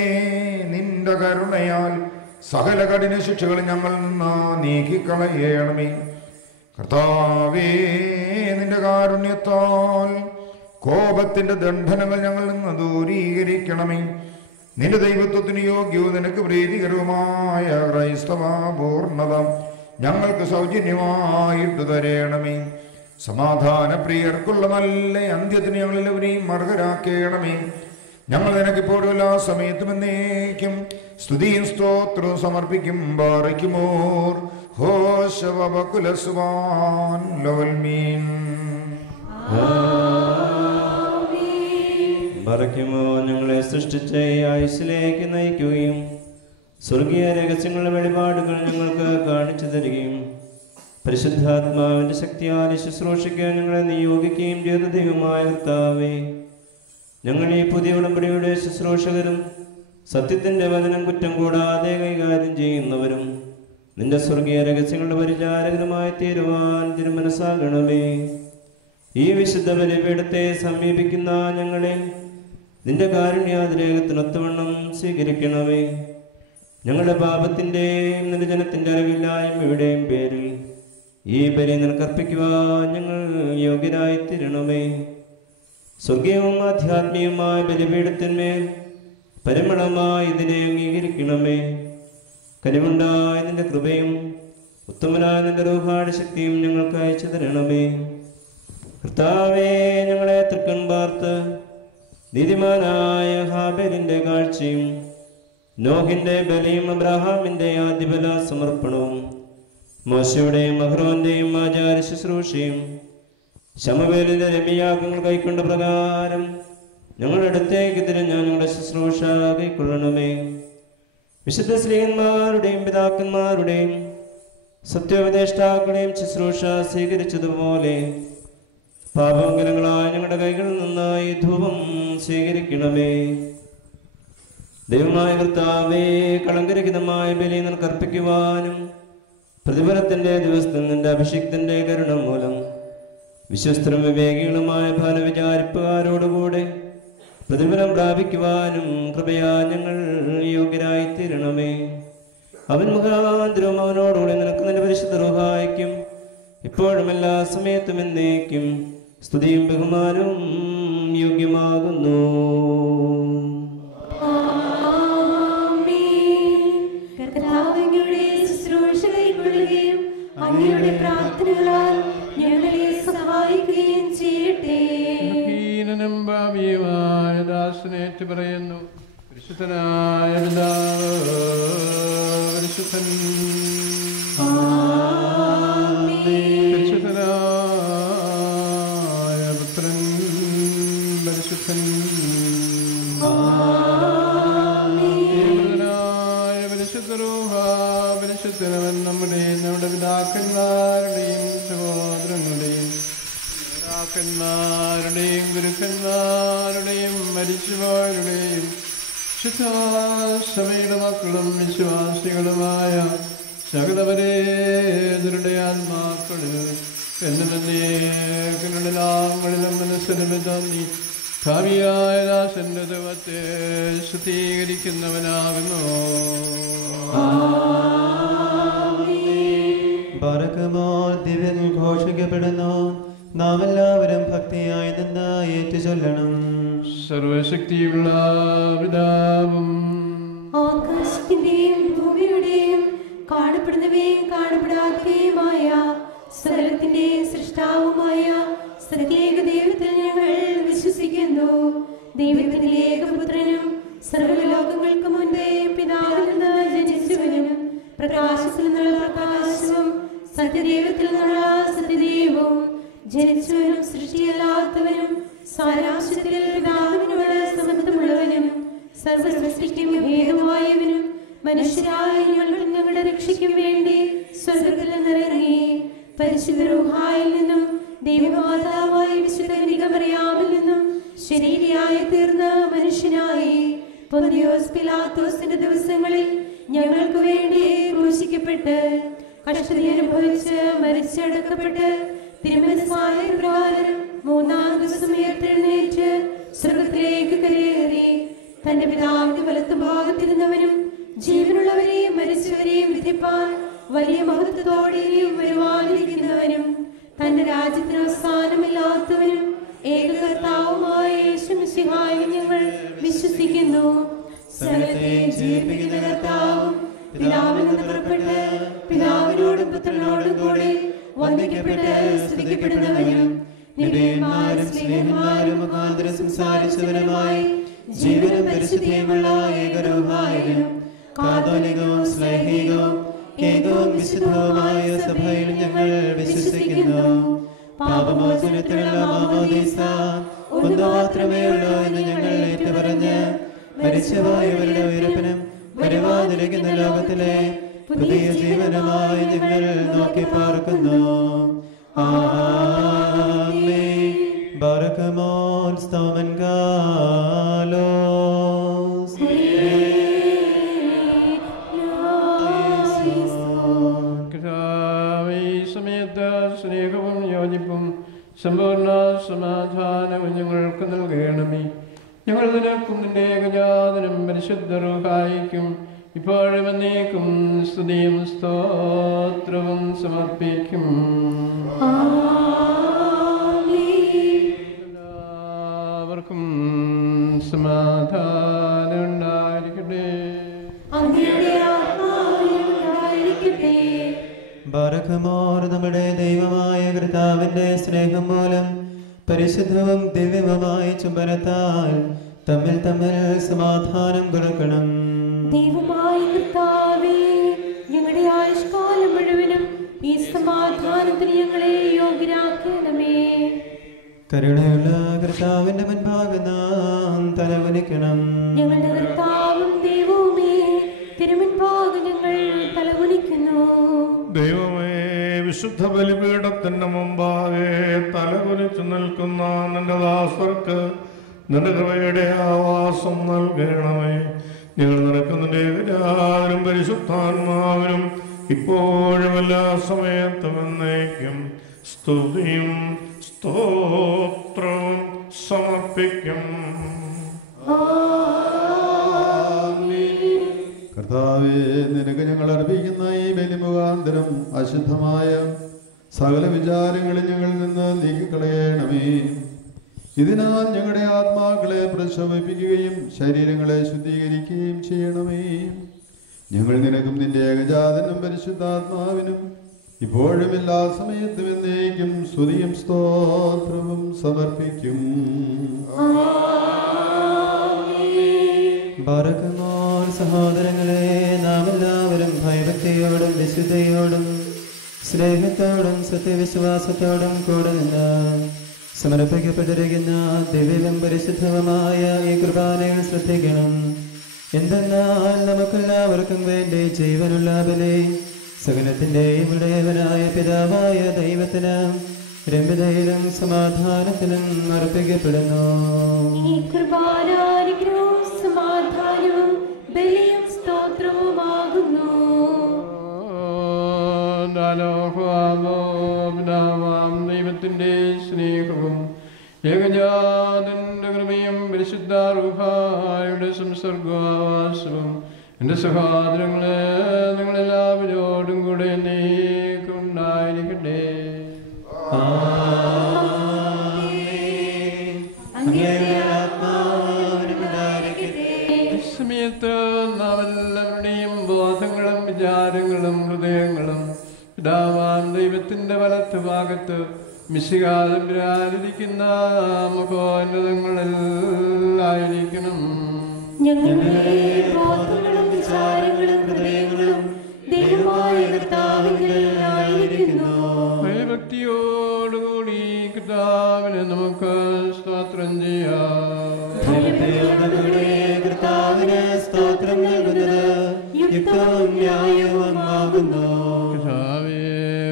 നിന്റെ കരുണയാൽ സകല കഠിന ശിക്ഷകൾ ഞങ്ങളിൽ നിന്ന് നീക്കിക്കളയണമേ. കർത്താവേ, നിന്റെ കാരുണ്യത്താൽ കോപത്തിന്റെ ദണ്ഡനങ്ങൾ ഞങ്ങളിൽ നിന്ന് ദൂരീകരിക്കണമേ. നിന്റെ ദൈവത്വത്തിന് യോഗ്യവും നിനക്ക് പ്രീതികരവുമായ ക്രൈസ്തവ പൂർണ്ണത ഞങ്ങൾക്ക് സൗജന്യമായിട്ട് തരേണമേ. സമാധാന പ്രിയർക്കുള്ള നല്ല അന്ത്യത്തിന് ഞങ്ങളെല്ലാവരെയും അർഹരാക്കേണമേ. ഞങ്ങൾ നിനക്കിപ്പോഴും എല്ലാ സമയത്തും എന്നേക്കും സ്തുതിയും സ്തോത്രവും സമർപ്പിക്കും. ബാറയ്ക്കുമോർ ഹോശവ ബകുലസുവാൻ ലോൽമീൻ. മറയ്ക്കുമോ ഞങ്ങളെ സൃഷ്ടിച്ച ഈ ആയുസ്സിലേക്ക് നയിക്കുകയും സ്വർഗീയ രഹസ്യങ്ങളുടെ വെളിപാടുകൾ ഞങ്ങൾക്ക് കാണിച്ചു തരികയും പരിശുദ്ധാത്മാവിന്റെ ശക്തിയാൽ ശുശ്രൂഷിക്കാൻ ഞങ്ങളെ നിയോഗിക്കുകയും ചെയ്ത ദൈവമായ കർത്താവേ, ഞങ്ങൾ ഈ പുതിയ ഉടമ്പടിയുടെ ശുശ്രൂഷകരും സത്യത്തിന്റെ വചനം കുറ്റം കൂടാതെ കൈകാര്യം ചെയ്യുന്നവരും നിന്റെ സ്വർഗീയ രഹസ്യങ്ങളുടെ പരിചാരകരുമായി തീരുവാൻ തിരുമനസ്സാകണമേ. ഈ വിശുദ്ധ ബലിപീഠത്തെ സമീപിക്കുന്ന ഞങ്ങളെ നിന്റെ കാരുണ്യാതിരേകത്തിനൊത്തവണ്ണം സ്വീകരിക്കണമേ. ഞങ്ങളുടെ പാപത്തിൻ്റെയും നിന്റെ ജനത്തിൻ്റെ അറിവില്ലായ്മയുടെയും പേരിൽ ഈ ബലി നിനക്കർപ്പിക്കുവാൻ ഞങ്ങൾ യോഗ്യരായി തീരണമേ. സ്വർഗീയവും ആധ്യാത്മികവുമായ ബലിപീഠത്തിന്മേൽ പരിമളമായി ഇതിനെ അംഗീകരിക്കണമേ. കനിവുണ്ടായ നിന്റെ കൃപയും ഉത്തമനായ നിന്റെ റൂഹാടി ശക്തിയും ഞങ്ങൾക്ക് അയച്ചു തരണമേ. കർത്താവേ, ഞങ്ങളെ തൃക്കൺ പാർത്ത് നീതിമാനായ ഹാബേലിന്റെ കാഴ്ചയും നോഹിന്റെ ബലിയും അബ്രഹാമിന്റെ ആദ്യബല സമർപ്പണവും മോശയുടെയും അഹ്റോന്റെയും ആചാര ശുശ്രൂഷയും ശമവേലിന്റെ രമ്യയാഗങ്ങൾ കൈക്കൊണ്ട പ്രകാരം ഞങ്ങളുടെ അടുത്തേക്ക് തിരിഞ്ഞ ഞങ്ങളുടെ ശുശ്രൂഷ കൈക്കൊള്ളണമേ. വിശുദ്ധ സ്ലീഹന്മാരുടെയും പിതാക്കന്മാരുടെയും സത്യോപദേഷ്ടാക്കളുടെയും ശുശ്രൂഷ സ്വീകരിച്ചതുപോലെ പാപമംഗലങ്ങളായ ഞങ്ങളുടെ കൈകളിൽ നിന്ന് ഈ ധൂപം സ്വീകരിക്കണമേ. ദൈവമായ കർത്താവേ, കളങ്കരഹിതമായ ബലി നിനക്ക് അർപ്പിക്കുവാനും പ്രതിഫലത്തിന്റെ ദിവസത്തിൽ നിന്റെ അഭിഷിക്തന്റെ കരുണ മൂലം വിശ്വസ്തരും വിവേകികളുമായ ഫലവിചാരിപ്പുകാരോടുകൂടെ പ്രതിഫലം പ്രാപിക്കുവാനും കൃപയാ ഞങ്ങൾ യോഗ്യരായി തീരണമേ. അവൻ മുഖാന്തരവും അവനോടുകൂടെ നിനക്ക് നിന്റെ പരിശുദ്ധ റൂഹായ്ക്കും ഇപ്പോഴും എല്ലാ സമയത്തും എന്നേക്കും സ്തുതിയും ബഹുമാനവും യോഗ്യമാകുന്നു. അങ്ങയുടെ പ്രാർത്ഥനകളാൽ ഞങ്ങളെ സഹായിക്കുകയും ചെയ്യട്ടെ. ഭാവിയുമായ ദാസനേറ്റ് പറയുന്നു, പരിശുദ്ധനായ പിതാവ് പരിശുദ്ധൻ, പരിശുദ്ധനായ പുത്രൻ പരിശുദ്ധൻ, പരിശുദ്ധ റൂഹ പരിശുദ്ധനവൻ നമ്മുടെ പിതാക്കന്മാരുടെയും സഹോദരങ്ങളുടെയും പിതാക്കന്മാരുടെയും ഗുരുക്കന്മാരുടെയും മരിച്ചുപോയവരുടെയും ശുദ്ധാസഭയുടെ മക്കളും വിശ്വാസികളുമായ സകലവരേതരുടെ ആത്മാക്കളിൽ എന്നേക്കുള്ളിലാങ്ങളിലും മനസ്സിലും തോന്നി ഭാവിയായ ദാസന്റെ ദൈവത്തെ ശുദ്ധീകരിക്കുന്നവനാകുന്നു. ബറക്കുമോർ ദിവ്യൻ ഘോഷിക്കപ്പെടുന്നു. നാം എല്ലാവരും ഭക്തിയായി നിന്ന് ഏറ്റുചൊല്ലണം. സർവശക്തിയുള്ള പിതാവും ആകാശത്തിന്റെയും ഭൂമിയുടെയും കാണപ്പെടുന്നവയും കാണപ്പെടാത്തവയുമായ സകലത്തിന്റെയും സൃഷ്ടാവുമായ സത്യേക ദൈവത്തിൽ ഞങ്ങൾ വിശ്വസിക്കുന്നു. ദൈവത്തിന്റെ ഏകപുത്രനും സർവ്വലോകങ്ങൾക്ക് മുൻപേ പിതാവിൽ നിന്ന് ജനിച്ചവനും പ്രകാശത്തിൽ നിന്നുള്ള പ്രകാശവും സത്യദൈവത്തിൽ നിന്നുള്ള സത്യദൈവവും ജനിച്ചവനും സൃഷ്ടിയല്ലാത്തവനും സാരാംശത്തിൽ പിതാവിനോട് സമത്വമുള്ളവനും സർവസൃഷ്ടിക്കും ഹേതുവായവനും മനുഷ്യരായ ഞങ്ങളുടെ രക്ഷയ്ക്കും വേണ്ടി സ്വർഗ്ഗത്തിൽ നിന്നിറങ്ങി പരിശുദ്ധ റൂഹായിൽ നിന്നും ദൈവമാതാവായ വിശുദ്ധ കന്യകമറിയാമിൽ നിന്നും ശരീരിയായി തീർന്ന മനുഷ്യനായി പൊന്തിയോസ് പിലാത്തോസിന്റെ ദിവസങ്ങളിൽ ഞങ്ങൾക്ക് വേണ്ടി ക്രൂശിക്കപ്പെട്ട് കഷ്ടത അനുഭവിച്ച് മരിച്ചടക്കപ്പെട്ട് തിരുമനസ്സായ പ്രകാരം മൂന്നാം ദിവസം ഉയർത്തെഴുന്നേറ്റ് സ്വർഗ്ഗത്തിലേക്ക് കയറി തന്റെ പിതാവിന്റെ വലത്തുഭാഗത്തിരുന്നവനും ജീവനുള്ളവരെയും മരിച്ചവരെയും വിധിപ്പാൻ വലിയ മഹത്വത്തോടെയും വരുവാനിരിക്കുന്നവനും തന്റെ രാജ്യത്തിന് അവസാനമില്ലാത്തവനും ഏകകർത്താവുമായ യേശുമിശിഹായിൽ ഞങ്ങൾ വിശ്വസിക്കുന്നു. സകലത്തെ ജീവിപ്പിക്കുന്ന കർത്താവും പിതാവിൽ നിന്ന് പുറപ്പെട്ട് പിതാവിനോടും പുത്രനോടും കൂടെ വന്ദിക്കപ്പെട്ട് സ്തുതിക്കപ്പെടുന്നവനും നിബിയന്മാരും സ്നേഹന്മാരും മുഖാന്തരം സംസാരിച്ചവനുമായി ജീവനും പരിശുദ്ധിയുമുള്ള ഏകരൂഹായനും കാതോലികവും സ്നേഹികവും ഏകവും വിശുദ്ധവുമായ സഭയിൽ ഞങ്ങൾ വിശ്വസിക്കുന്നു. പാപമോചനത്തിനുള്ള മാമോദീസ ഒന്ന് മാത്രമേ ഉള്ളൂ എന്ന് ഞങ്ങൾ ഏറ്റുപറഞ്ഞ് മരിച്ചുപോയവരുടെ ഉയർപ്പിനും വരുവാനിരിക്കുന്ന ലോകത്തിലെ പുതിയ ജീവനുമായി ഞങ്ങൾ നോക്കി പാർക്കുന്നു. ആമേൻ. ബർക്കമോൻ സ്തോമൻ ഗാലോസ്. കർത്താവേ, ഈ സമയത്ത് സ്നേഹവും യോജിപ്പും സമ്പൂർണ്ണ സമാധാനവും ഞങ്ങൾക്ക് നൽകണമേ. ഞങ്ങൾ നിനക്കും നിന്റെ ഏകജാതനും പരിശുദ്ധ റൂഹായിക്കും ഇപ്പോഴും എന്നേക്കും സ്തുതിയും സ്തോത്രവും സമർപ്പിക്കും. എല്ലാവർക്കും സമാധാനം ഉണ്ടായിരിക്കട്ടെ. ബർക്കമോർ നമ്മുടെ ദൈവമായ കർത്താവിന്റെ സ്നേഹം മൂലം പരിശുദ്ധവും ദിവ്യവുമായ ചുംബനത്താൽ തമ്മിൽ തമ്മിൽ സമാധാനം കൊടുക്കണം. ദൈവമായ കർത്താവേ, ഞങ്ങളുടെ ആയുഷ്കാലം മുഴുവനും ഈ സമാധാനത്തിന് ഞങ്ങളെ യോഗ്യരാക്കണമേ. കരുണയുള്ള കർത്താവിന്റെ മുൻപാകെ നാം തലകുനിക്കണം. ഞങ്ങളുടെ കർത്താവും ദൈവവുമേ, തിരുമുൻപാകെ ഞങ്ങൾ തലകുനിക്കുന്നു. ദൈവമേ, വിശുദ്ധ ബലിപീഠത്തിന്റെ മുമ്പാകെ തലകുനിച്ചു നിൽക്കുന്ന നിന്റെ ദാസർക്ക് നിന്റെ കൃപയുടെ ആവാസം നൽകണമേ. ഞങ്ങൾ നിനക്കുന്നതിന്റെ ഏകജാതനും പരിശുദ്ധാത്മാവിനും ഇപ്പോഴും എല്ലാ സമയത്തും എന്നേക്കും സ്തുതിയും സ്തോത്രവും സമർപ്പിക്കും. കർത്താവേ, നിനക്ക് ഞങ്ങൾ അർപ്പിക്കുന്ന ഈ ബലി മുഖാന്തരം അശുദ്ധമായ സകല വിചാരങ്ങളിൽ ഞങ്ങളിൽ നിന്ന് നീക്കിക്കളയണമേ. ഇതിനാൽ ഞങ്ങളുടെ ആത്മാക്കളെ പ്രശോഭിപ്പിക്കുകയും ശരീരങ്ങളെ ശുദ്ധീകരിക്കുകയും ചെയ്യണമേ. ഞങ്ങൾ നിനക്കും നിന്റെ ഏകജാതനും പരിശുദ്ധാത്മാവിനും ഇപ്പോഴും എല്ലാ സമയത്തും എന്നേക്കും സ്തുതിയും സ്തോത്രവും സമർപ്പിക്കും. ബർക്കമോർ സഹോദരങ്ങളെ, നാം എല്ലാവരും ഭയഭക്തിയോടും വിശുദ്ധയോടും സ്നേഹത്തോടും സത്യവിശ്വാസത്തോടും കൂടെ നിന്ന് സമർപ്പിക്കപ്പെട്ടിരിക്കുന്ന ദിവ്യവും പരിശുദ്ധവുമായ ഈ കുർബാനകൾ ശ്രദ്ധിക്കണം. എന്തെന്നാൽ നമുക്കെല്ലാവർക്കും വേണ്ടി ജീവനുള്ള ബലി സകലത്തിൻ്റെയും ഇടയവനായ പിതാവായ ദൈവത്തിന് രമ്യതയിലും സമാധാനത്തിനും അർപ്പിക്കപ്പെടുന്നു. ഈ കുർബാന അനുഗ്രഹവും സമാധാനവും ബലിയും സ്തോത്രവുമാകുന്നു. ദൈവത്തിന്റെ സ്നേഹവും ഏകജാതന്റെ കൃപയും പരിശുദ്ധ റൂഹായുടെ സംസർഗവാസവും എന്റെ സഹോദരങ്ങളെ നിങ്ങളെല്ലാവരോടും കൂടെ നീക്കുണ്ടായിരിക്കട്ടെ. സമയത്ത് നാം എല്ലാവരുടെയും ബോധങ്ങളും വിചാരങ്ങളും ഹൃദയങ്ങളും പിതാവാം ദൈവത്തിന്റെ വലത്ത് ഭാഗത്ത് മിശിഹാതമ്പുരാനിരിക്കുന്ന മഹോന്നതങ്ങളിലായിരിക്കണം. ഞങ്ങളുടെ ബോധങ്ങളും വിചാരങ്ങളും ഹൃദയങ്ങളും ദൈവമായ കർത്താവിങ്കലായിരിക്കുന്നു. ഭയഭക്തിയോടുകൂടി കർത്താവിനെ നമുക്ക് സ്തോത്രം ചെയ്യാം. കർത്താവിന് സ്തോത്രം നൽകുന്നത് യുക്തവും ന്യായവുമാകുന്നു. കർത്താവേ,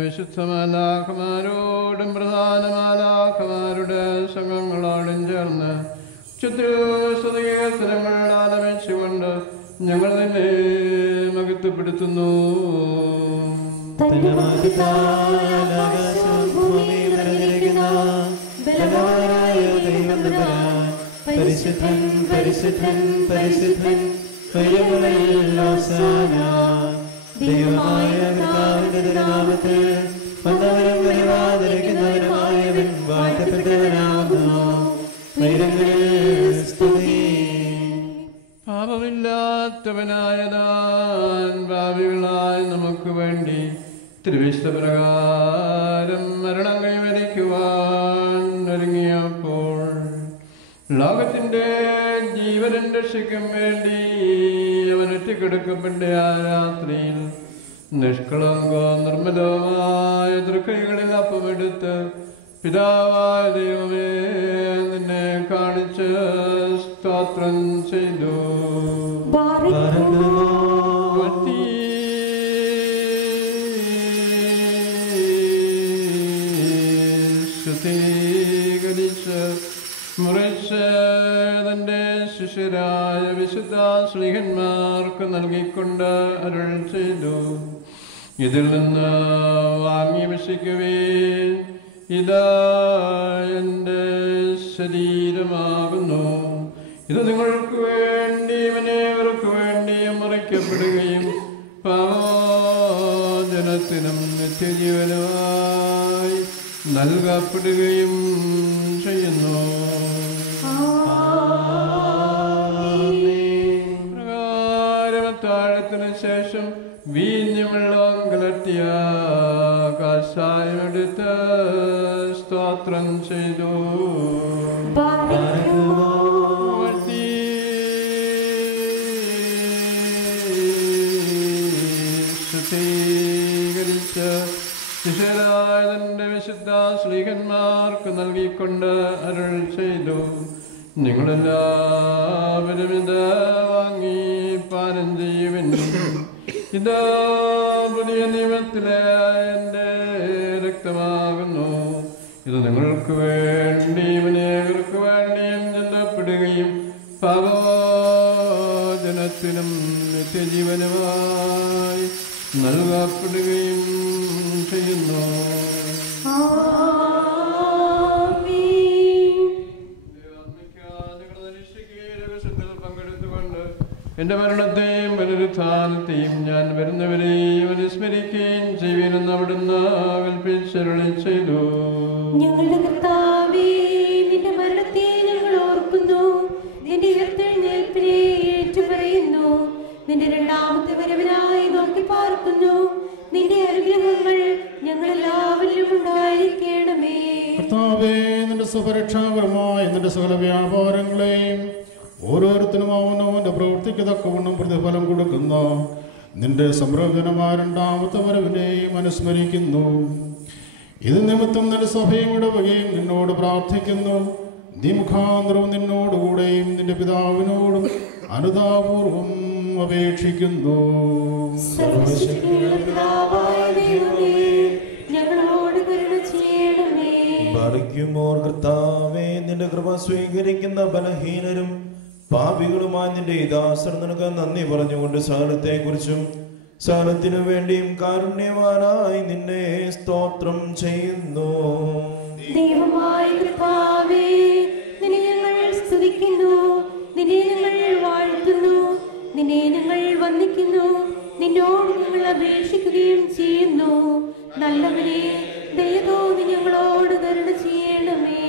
വിശുദ്ധ മാലാഖമാരോടും പ്രധാന മാലാഖമാരുടെ സംഘങ്ങളോടും ചേർന്ന് ചുറ്റുസ്തുതികീർത്തനങ്ങൾ ആലപിച്ചുകൊണ്ട് ഞങ്ങൾ നിന്നെ മഹത്വപ്പെടുത്തുന്നു. പരിശുദ്ധൻ പരിശുദ്ധൻ പരിശുദ്ധൻ ഉയരങ്ങളിൽ ഹോസാന. ദൈവമായ കർത്താവിന്റെ നാമത്തിൽ വന്നവരും വരുവാതിരിക്കുന്നവരുമായവൻ വാഴ്ത്തപ്പെട്ടവനാകുന്നു. ഉയരങ്ങളിൽ സ്തുതി. പാപമില്ലാത്തവനായതാൻ ഭാവികളായ നമുക്ക് വേണ്ടി തിരുവിഷ്ടപ്രകാരം മരണം കൈവരിക്കുവാൻ ഒരുങ്ങിയപ്പോൾ ലോകത്തിന്റെ ജീവനും രക്ഷയ്ക്കും വേണ്ടി അവൻ ഒറ്റക്കെടുക്കപ്പെട്ട ആ രാത്രിയിൽ നിഷ്കളങ്കവും നിർമ്മലവുമായ തൃക്കൈകളിൽ അപ്പമെടുത്ത് പിതാവായ ദൈവമേ നിന്നെ കാണിച്ച് സ്തോത്രം ചെയ്തു. ശുദ്ധീകരിച്ച് മുറിച്ച് തന്റെ ശിഷ്യരായ വിശുദ്ധ ശ്ലീഹന്മാർക്ക് നൽകിക്കൊണ്ട് അരുൾ ചെയ്തു. ഇതിൽ നിന്ന് വാങ്ങി ഭക്ഷിക്കുവേൻ, ഇതാ എൻ്റെ ശരീരമാകുന്നു. ഇത് നിങ്ങൾക്ക് വേണ്ടിയും അനേകർക്ക് വേണ്ടിയും മുറിക്കപ്പെടുകയും പാപജനത്തിനും നിത്യജീവനുമായി നൽകപ്പെടുകയും ചെയ്യുന്നു. പ്രകാരമത്താഴത്തിനു ശേഷം വീഞ്ഞും വെള്ളവും കലർത്തിയ കാഷായമെടുത്ത് സ്തോത്രം ചെയ്തു. ശുദ്ധീകരിച്ച് ശിഷ്യരായ തന്റെ വിശുദ്ധ ശ്ലീഹന്മാർക്ക് നൽകിക്കൊണ്ട് അരുൾ ചെയ്തു. നിങ്ങളെല്ലാവരും ഇത് വാങ്ങി പാനം ചെയ്യുവിൻ. ഇതാ പുതിയ നിയമത്തിലെ എൻ്റെ രക്തമാകുന്നു. ഇത് നിങ്ങൾക്ക് വേണ്ടിയും അനേകർക്ക് വേണ്ടിയും ചെല്ലപ്പെടുകയും പാപജനത്തിനും നിത്യജീവനുമായി നൽകപ്പെടുകയും ചെയ്യുന്നു. പങ്കെടുത്തുകൊണ്ട് എന്റെ മരണത്തെയും പുനരുത്ഥാനത്തെയും ഞാൻ വരുന്നവരെയും അനുസ്മരിക്കുകയും ചെയ്യുമെന്ന് അവിടുന്ന് കൽപ്പിച്ചരുളി ചെയ്തു. ഞങ്ങളുടെ കർത്താവേ, നിന്റെ മരണത്തെ ഞങ്ങൾ ഓർക്കുന്നു, നിന്റെ ഉയർത്തെഴുന്നേൽപ്പിനെ ഏറ്റുപറയുന്നു. നിന്റെ രണ്ടാമത്തെ വരവിനായി നോക്കി പാർക്കുന്നു. നിന്റെ അനുഗ്രഹങ്ങൾ ഞങ്ങളെല്ലാവരിലും ഉണ്ടായിരിക്കണമേ. കർത്താവേ, നിന്റെ സുപരക്ഷാപരമായ നിന്റെ സകല വ്യാപാരങ്ങളെയും ഓരോരുത്തരും അവനവന്റെ പ്രവൃത്തിക്ക് തക്കവണ്ണം പ്രതിഫലം കൊടുക്കുന്ന നിന്റെ സംരംഭനമായ രണ്ടാമത്തെ വരവിനെയും അനുസ്മരിക്കുന്നു. ഇത് നിമിത്തം നിന്റെ സഭയും ഇടവകയും നിന്നോട് പ്രാർത്ഥിക്കുന്നു. നീ മുഖാന്തരവും നിന്നോടുകൂടെയും നിന്റെ പിതാവിനോടും അനുതാപൂർവം അപേക്ഷിക്കുന്നു. ഞങ്ങളോട് കരുണ ചെയ്യണമേ. ഭാഗ്യമോർ കർത്താവേ, നിന്റെ കൃപ സ്വീകരിക്കുന്ന ബലഹീനരും പാപികളുമായി നിന്റെ ദാസർ നിനക്ക് നന്ദി പറഞ്ഞുകൊണ്ട് സകലത്തെ കുറിച്ചും സകലത്തിനു വേണ്ടിയും കാരുണ്യവാനായി നിന്നെ സ്തോത്രം ചെയ്യുന്നു. ദൈവമായ കർത്താവേ, നിന്നെ ഞങ്ങൾ സ്തുതിക്കുന്നു, നിന്നെ ഞങ്ങൾ വാഴ്ത്തുന്നു, നിന്നെ ഞങ്ങൾ വന്ദിക്കുന്നു, നിന്നോട് ഞങ്ങൾ അപേക്ഷിക്കുകയും ചെയ്യുന്നു. നല്ലവനെ, ദയ തോന്നി ഞങ്ങളോട് കരുണ ചെയ്യണമേ.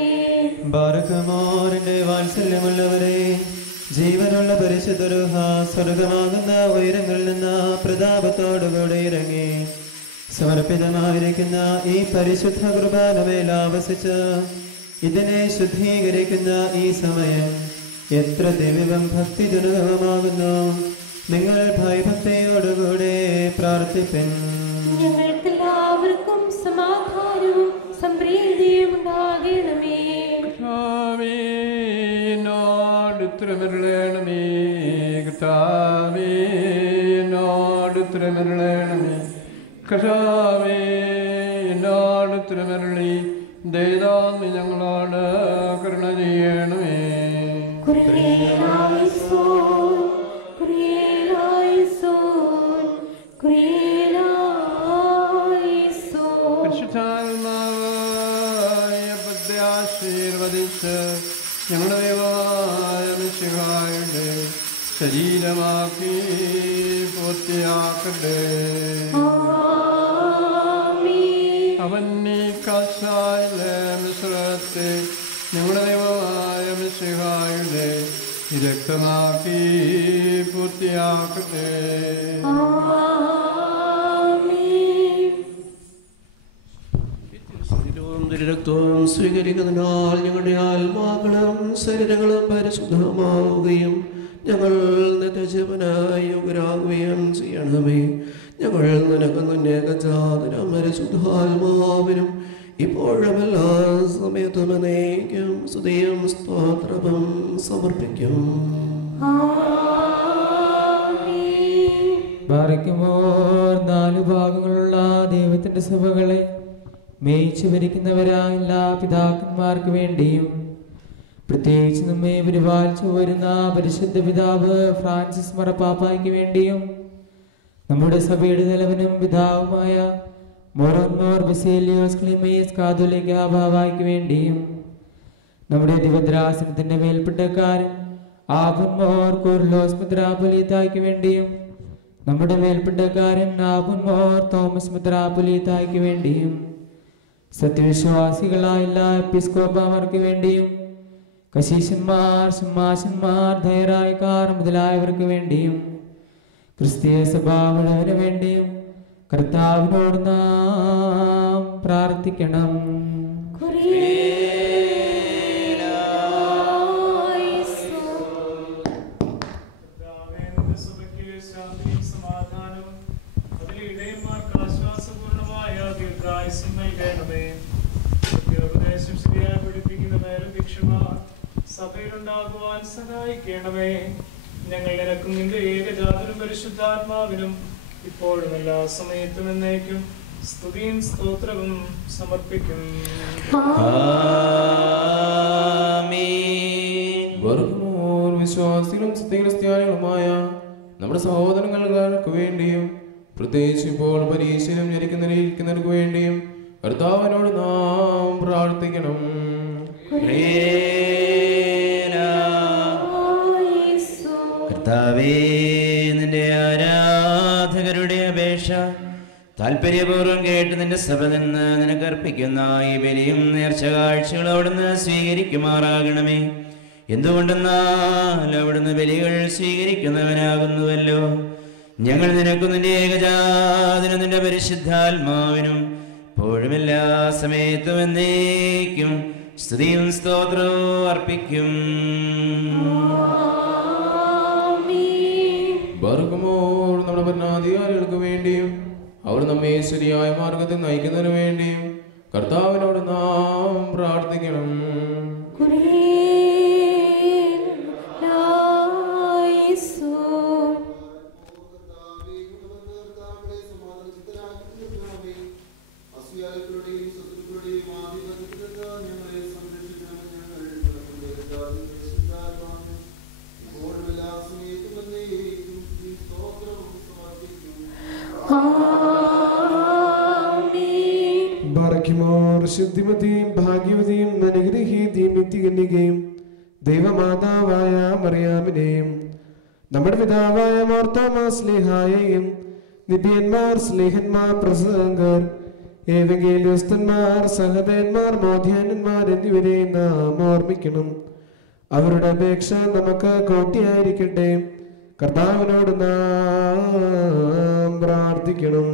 ബാരകമോറിന്റെ വാത്സല്യമുള്ളവരെ, ജീവനുള്ള പരിശുദ്ധ രൂഹ സ്വർഗമാകുന്ന ഉയരങ്ങളിൽ നിന്ന് പ്രതാപത്തോടുകൂടി ഇറങ്ങി സമർപ്പിതമായിരിക്കുന്ന ഈ പരിശുദ്ധ കുർബാനമേൽ ആവസിച്ച് ഇതിനെ ശുദ്ധീകരിക്കുന്ന ഈ സമയം എത്ര ദിവ്യവും ഭക്തിജനകമാകുന്നു. നിങ്ങൾ ഭയഭക്തിയോടുകൂടെ പ്രാർത്ഥിപ്പിൻ. ഞങ്ങൾക്കെല്ലാവർക്കും സമാധാനവും സംപ്രീതിയും ഉണ്ടാകണമേ. ഉത്തരമരുളേണമേ. കർത്താവേ, എന്നോട് ഉത്തരമരുളേണമേ. കർത്താവേ, എന്നോട് ഉത്തരമരുളി ദയതോന്നി ഞങ്ങളോട് കരുണ ചെയ്യണമേ. പരിശുദ്ധാത്മാവായ ആശീർവദിച്ച് ഞങ്ങളുടെ ദൈവമായ മിശിഹായുടെ ശരീരമാക്കി പൂർത്തിയാക്കട്ടെ. അവൻ നീ കാശായിലെ മിശ്രത്തെ ഞങ്ങളുടെ ദൈവമായ മിശിഹായുടെ രക്തമാക്കി പൂർത്തിയാക്കട്ടെ. രക്തവും സ്വീകരിക്കുന്നതിനാൽ ഞങ്ങളുടെ ആത്മാക്കളും ശരീരങ്ങളും പരിശുദ്ധമാവുകയും ഞങ്ങൾ നിത്യജീവനായി യോഗ്യരാകുകയും ചെയ്യണമേ. ഞങ്ങൾ നിനക്ക് നിന്നേകജാതനും പരിശുദ്ധാത്മാവിനും ഇപ്പോഴും എല്ലാ സമയത്തും എന്നേക്കും സ്തുതിയും സ്തോത്രവും സമർപ്പിക്കും. ബാറയ്ക്കുമോർ 4 ഭാഗങ്ങളുള്ള ദൈവത്തിന്റെ സഭകളെ മേയിച്ചു ഭരിക്കുന്നവരായ എല്ലാ പിതാക്കന്മാർക്ക് വേണ്ടിയും പ്രത്യേകിച്ച് നമ്മെ പരിപാലിച്ചു വരുന്ന പരിശുദ്ധ പിതാവ് ഫ്രാൻസിസ് മാർപ്പാപ്പായ്ക്ക് വേണ്ടിയും നമ്മുടെ സഭയുടെ തലവനും പിതാവുമായ മോറോർ ബസേലിയോസ് ക്ലീമേസ് കാതോലിക്ക ബാവായ്ക്ക് വേണ്ടിയും നമ്മുടെ ദിവദ്രാസനത്തിന്റെ മേൽപ്പെട്ടക്കാരൻ ആബുൻമോർ കുർലോസ് മെത്രാപ്പൊലീത്തായ്ക്ക് വേണ്ടിയും നമ്മുടെ മേൽപ്പെട്ടക്കാരൻ ആബുൻമോർ തോമസ് മെത്രാപ്പൊലീത്തായ്ക്ക് വേണ്ടിയും സത്യവിശ്വാസികളായ എല്ലാ എപ്പിസ്കോപ്പമാർക്ക് വേണ്ടിയും കശീശന്മാർ സിംഹാസന്മാർ ധൈറായക്കാർ മുതലായവർക്ക് വേണ്ടിയും ക്രിസ്തീയ സഭാ മുഴുവന് വേണ്ടിയും കർത്താവിനോട് നാം പ്രാർത്ഥിക്കണം. സഭയിലുണ്ടാകുവാൻ സഹായിക്കണമേ. ഞങ്ങൾ നിനക്കും നിന്റെ ഏകജാതനും പരിശുദ്ധാത്മാവിനും ഇപ്പോഴും എല്ലാ സമയത്തും എന്നേക്കും സ്തുതിയും സ്തോത്രവും സമർപ്പിക്കും. വിശ്വാസികളും സത്യക്രിസ്ത്യാനികളുമായ നമ്മുടെ സഹോദരങ്ങൾക്ക് വേണ്ടിയും പ്രത്യേകിച്ച് ഇപ്പോൾ പരീക്ഷയിലും ജനിക്കുന്നവർക്ക് വേണ്ടിയും കർത്താവിനോട് നാം പ്രാർത്ഥിക്കണം. കർത്താവേ, നിന്റെ ആരാധകരുടെ അപേക്ഷ താല്പര്യപൂർവ്വം കേട്ട് നിന്റെ സഭ നിന്ന് നിനക്ക് അർപ്പിക്കുന്ന ഈ ബലിയും നേർച്ച കാഴ്ചകൾ അവിടുന്ന് സ്വീകരിക്കുമാറാകണമേ. എന്തുകൊണ്ടെന്നാൽ അവിടുന്ന് ബലികൾ സ്വീകരിക്കുന്നവനാകുന്നുവല്ലോ. ഞങ്ങൾ നിനക്കും നിന്റെ ഏകജാതനും നിന്റെ പരിശുദ്ധാത്മാവിനും ഇപ്പോഴും എല്ലാ സമയത്തും എന്നേക്കും സ്തുതിയും സ്തോത്രവും അർപ്പിക്കും. ബർഗമോർ നമ്മുടെ ഭരണാധികാരികൾക്ക് വേണ്ടിയും അവർ നമ്മെ ശരിയായ മാർഗത്തിൽ നയിക്കുന്നതിന് വേണ്ടിയും കർത്താവിനോട് നാം പ്രാർത്ഥിക്കണം. ശുദ്ധിമതിയും ഭാഗ്യവതിയും അനുഗ്രഹീതയും നിത്യകന്യകയും ദൈവമാതാവായ മറിയാമിനെയും നമ്മുടെ പിതാവായ മാർത്തോമാ സ്ലീഹായെയും നിബിയന്മാർ സ്ലീഹന്മാർ പ്രസംഗർ ഏവങ്കേലിയോസ്തന്മാർ സഹദേന്മാർ മോധ്യാനന്മാർ എന്നിവരെ നാം ഓർമ്മിക്കണം. അവരുടെ അപേക്ഷ നമുക്ക് കോട്ടിയായിരിക്കട്ടെ. കർത്താവിനോട് നാം പ്രാർത്ഥിക്കണം.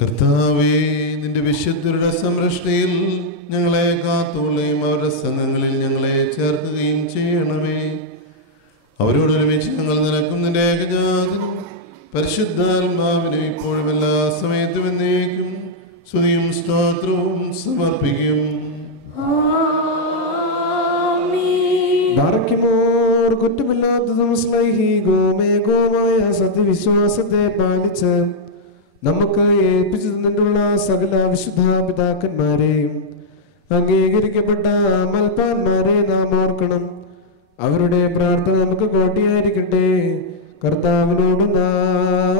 കർത്താവേ, നിന്റെ വിശുദ്ധരുടെ സംരക്ഷണയിൽ ഞങ്ങളെ കാത്തുകൊള്ളുകയും അവരുടെ സംഘങ്ങളിൽ ഞങ്ങളെ ചേർക്കുകയും ചെയ്യണമേ. അവരോടൊരുമിച്ച് ഞങ്ങൾ നിനക്കും നിന്റെ ഏകജാതനും പരിശുദ്ധാത്മാവിനും ഇപ്പോഴും എല്ലാ സമയത്തും എന്നേക്കും സ്തുതിയും സ്തോത്രവും സമർപ്പിക്കും. കുറ്റമില്ലാത്തതും സ്നേഹികവുമേകവുമായ സത്യവിശ്വാസത്തെ പാലിച്ച് നമുക്ക് ഏൽപ്പിച്ചു തന്നിട്ടുള്ള സകല വിശുദ്ധ പിതാക്കന്മാരെയും അംഗീകരിക്കപ്പെട്ട മൽപ്പാന്മാരെ നാം ഓർക്കണം. അവരുടെ പ്രാർത്ഥന നമുക്ക് കോട്ടിയായിരിക്കട്ടെ. കർത്താവിനോട് നാം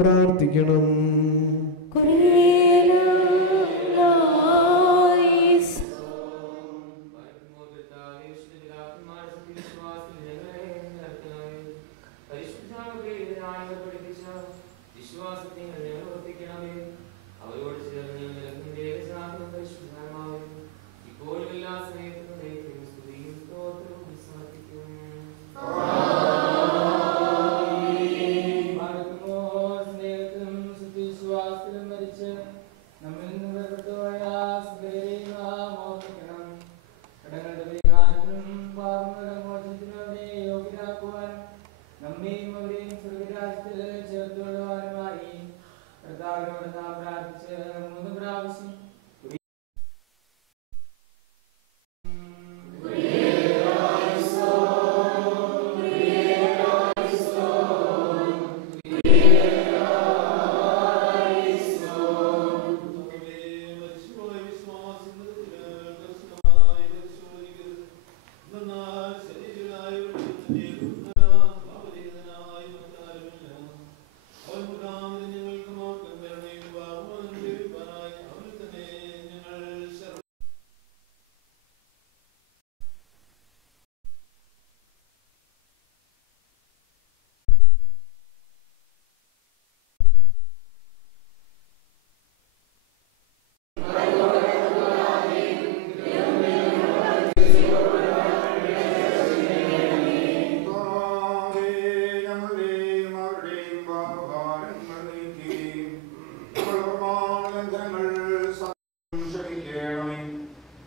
പ്രാർത്ഥിക്കണം. ക്ഷമിച്ച് നമ്മിൽ നിന്ന് വേർപെട്ടുപോയ സകലരെയും നാം ഓർമ്മിക്കണം. കടങ്ങളുടെ പരിഹാരത്തിനും പാപങ്ങളുടെ മോചനത്തിനും അവരെ യോഗ്യരാക്കുവാൻ നമ്മെയും അവരെയും സ്വർഗരാജ്യത്തിൽ ചേർത്തുകൊള്ളുവാനുമായി കർത്താവിനോട് നാം പ്രാർത്ഥിച്ച് 3 പ്രാവശ്യം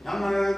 Amen.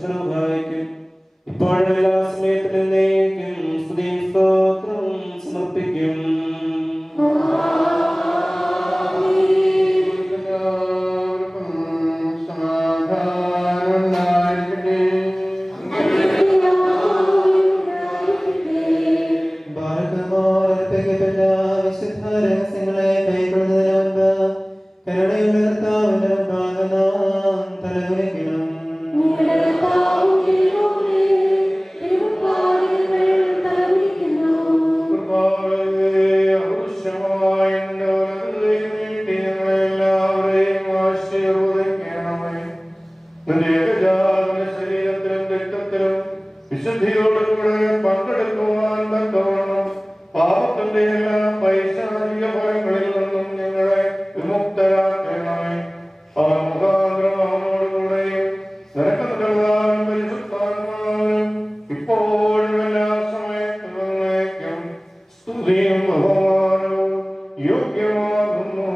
പരിശുദ്ധ ഇപ്പോഴും എല്ലാ സമയത്തിലും സ്തുതിയും സ്തോത്രവും സമർപ്പിക്കും. രഹസ്യങ്ങളെ കൈക്കൊള്ളുന്നതിന് കരുണയുള്ള കർത്താവിന്റെ തലകുനിക്കണം. ശരീരത്തിലും രക്തത്തിലും വിശുദ്ധിയോടുകൂടെ പങ്കെടുക്കുവാൻ തക്കവണ്ണം പാപത്തിന്റെ എല്ലാ പൈശാചിക ഫലങ്ങളിൽ നിന്നും ഞങ്ങളെ വിമുക്തരാക്കണമേ. മുഖാഗ്രഹങ്ങളോടുകൂടെയും നിരക്കുന്നതായും പരിശുദ്ധാത്മാവിനും ഇപ്പോഴും എല്ലാ സമയത്തും സ്തുതിയും ബഹുമാനവും യോഗ്യമാകുന്നു.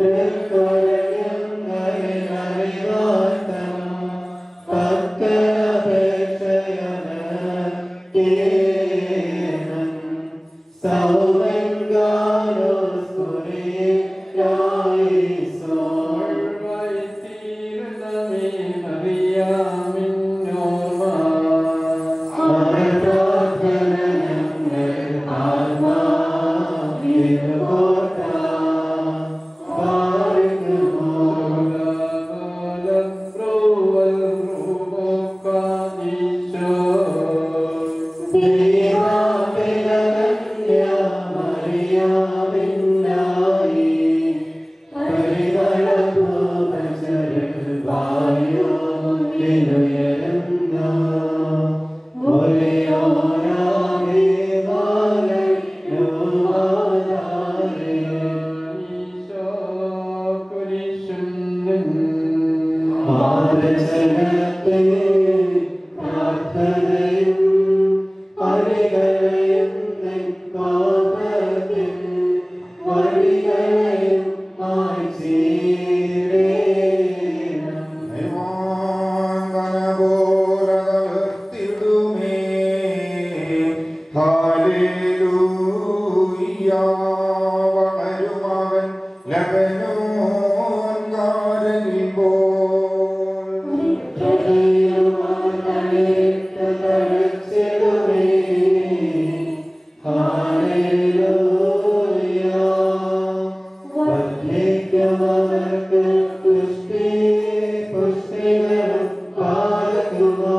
Thank മാതൃജനത്തെ പ്രാർത്ഥനയും അരികളയും നിൻപാദത്തിൽ വഴികളയും മായ്ച്ചീടേണം. ോരത്തിടുമേ ഹാലേലൂയ വളരുമവൻ ലബനോൻ കാരനിൽ പോൽ ഹാലേലൂയ വർദ്ധിക്കുമവർക്ക് പുഷ്ടികളും പാലക്കുമോ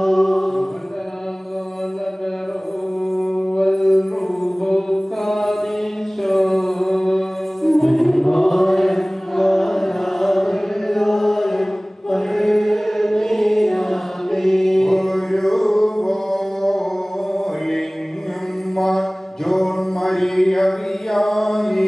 ജോൺ മരിയ വിയാനി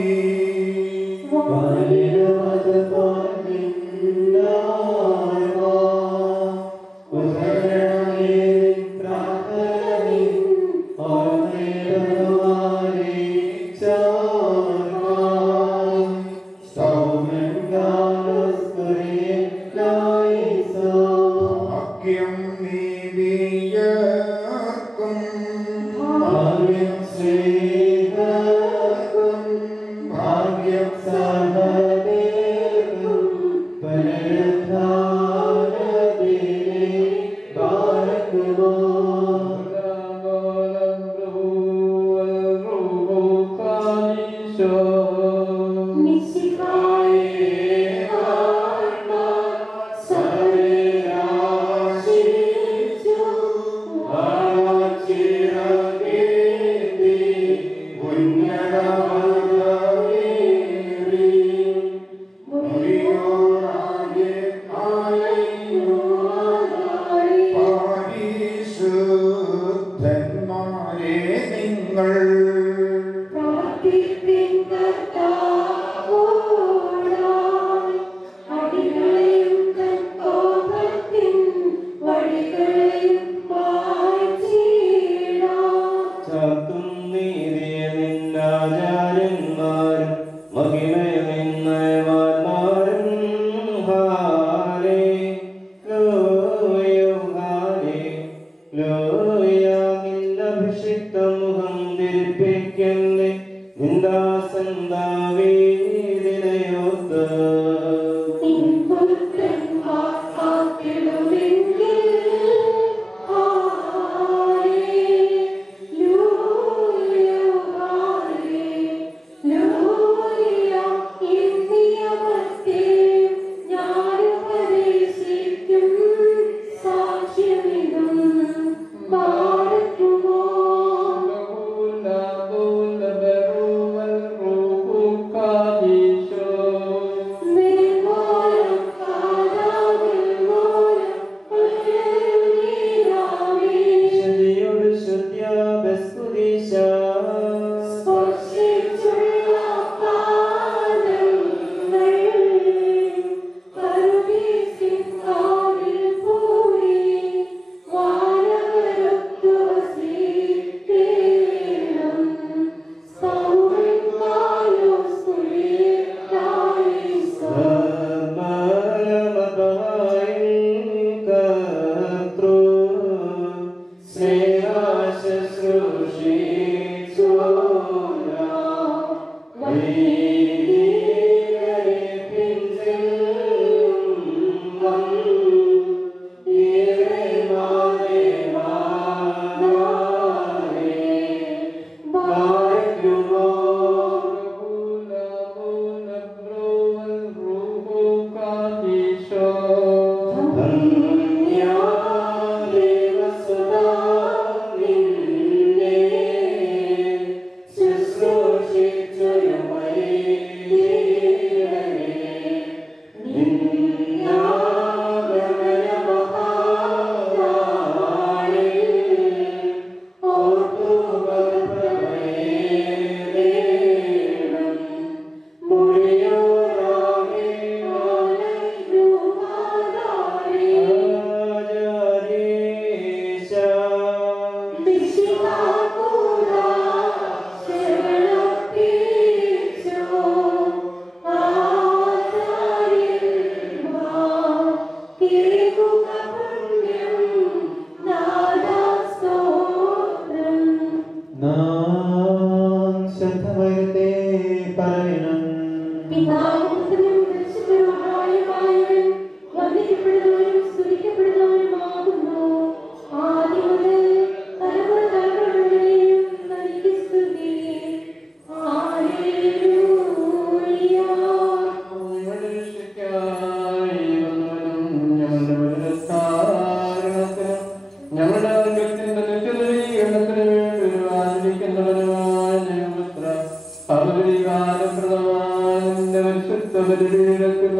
ഭാഗ്യം നീതിയർക്കും ഭാഗ്യം ശ്രീകർക്കും ഭാഗ്യം സഹദേവം പുനരുദ്ധാനത്തിലെ ബാലക്കുമോ ഈശോ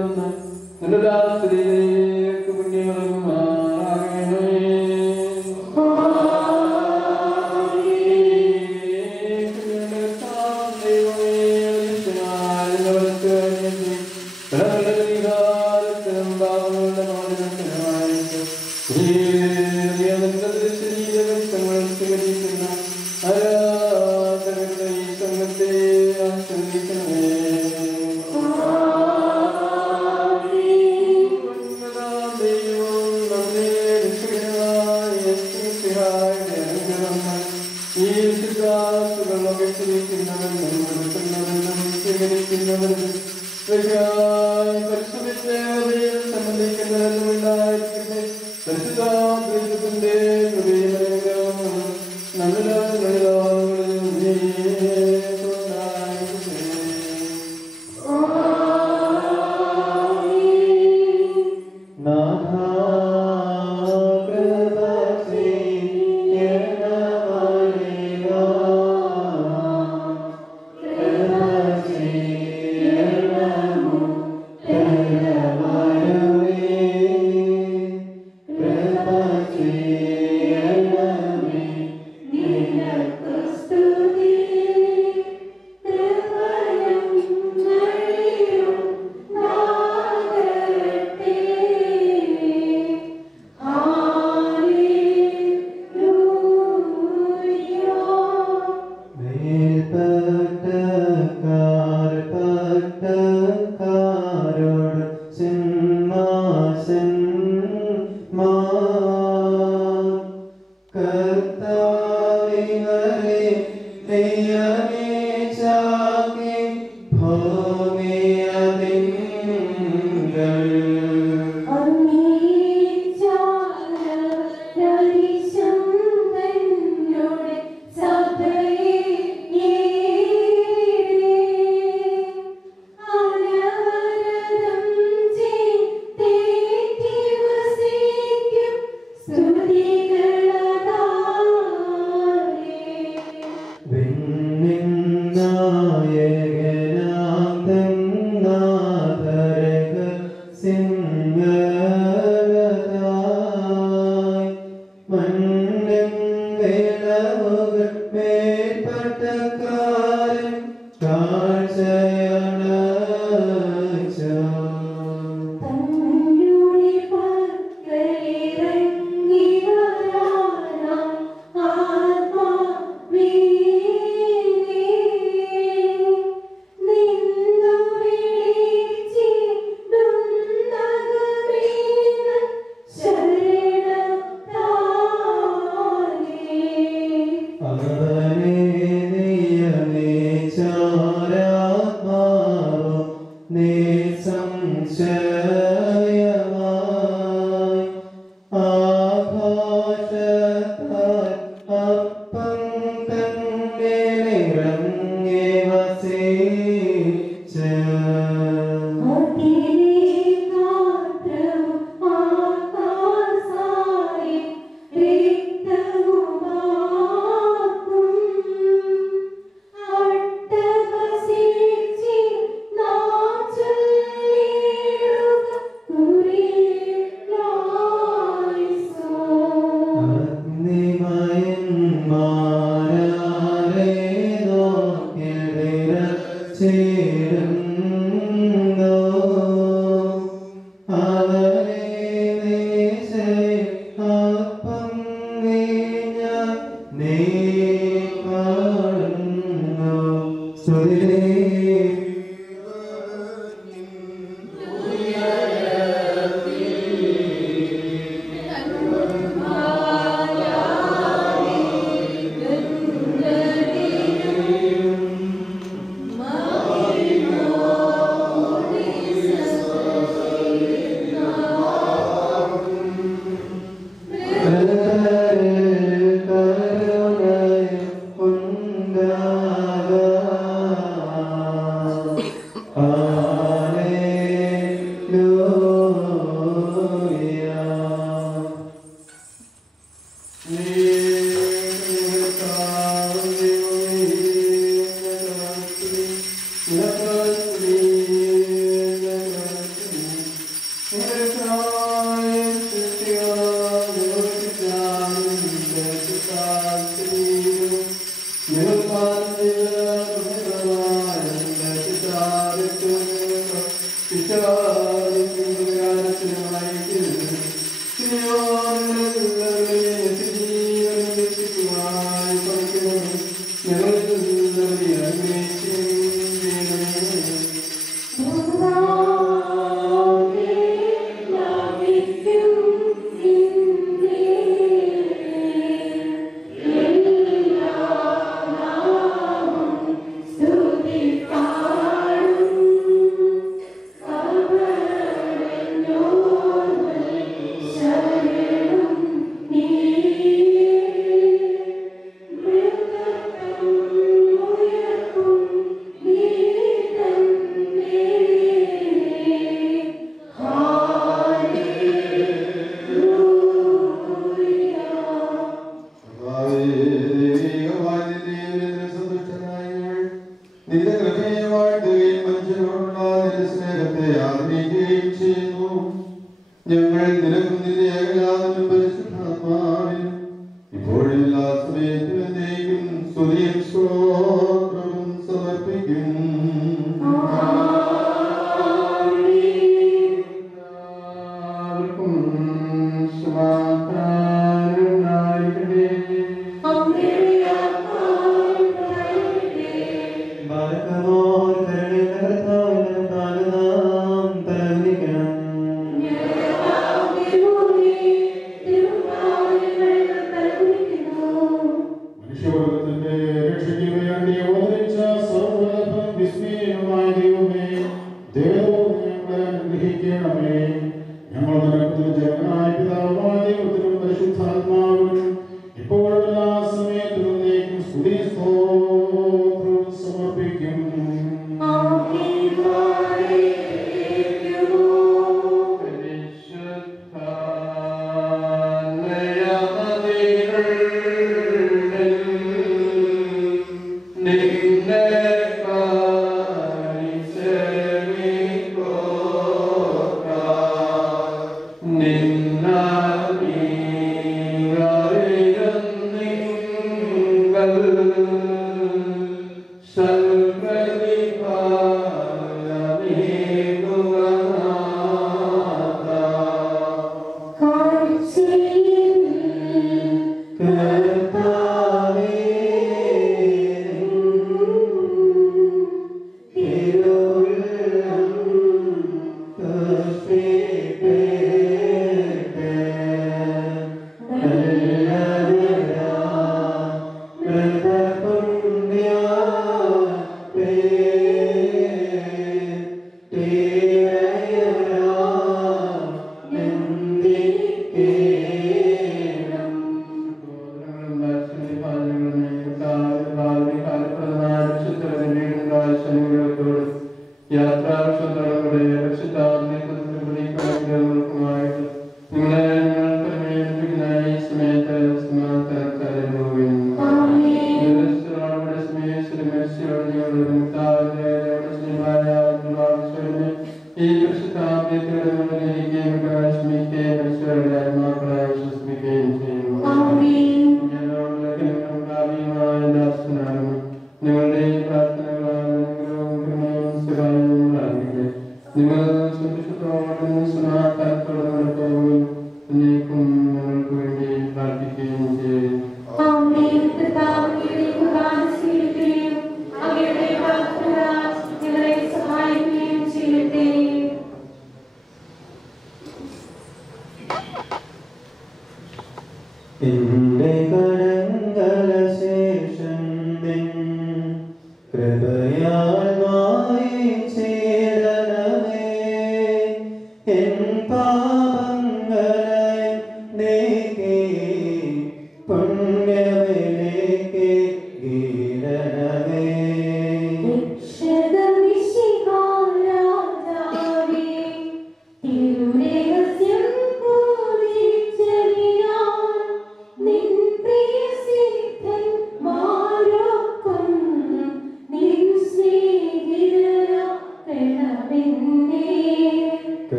വന്ന് നിന്റെ രാത്രിയിലേക്ക് പുണ്യമാകണമേ.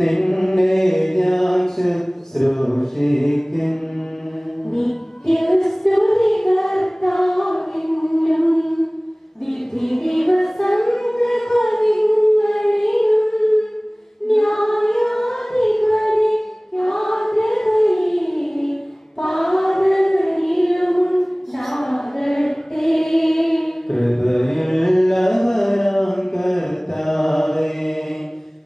നിന്നെ ഞാൻ ശുശ്രൂഷിക്കും. നിത്യസ്തുതി കർത്താവിനും വിധി ദിവസങ്ങളിലും ന്യായാധിപതി യാത്രകളിൽ പാതകളിലും ഉണ്ടാകട്ടെ. കൃപയുള്ളവനാം കർത്താവേ,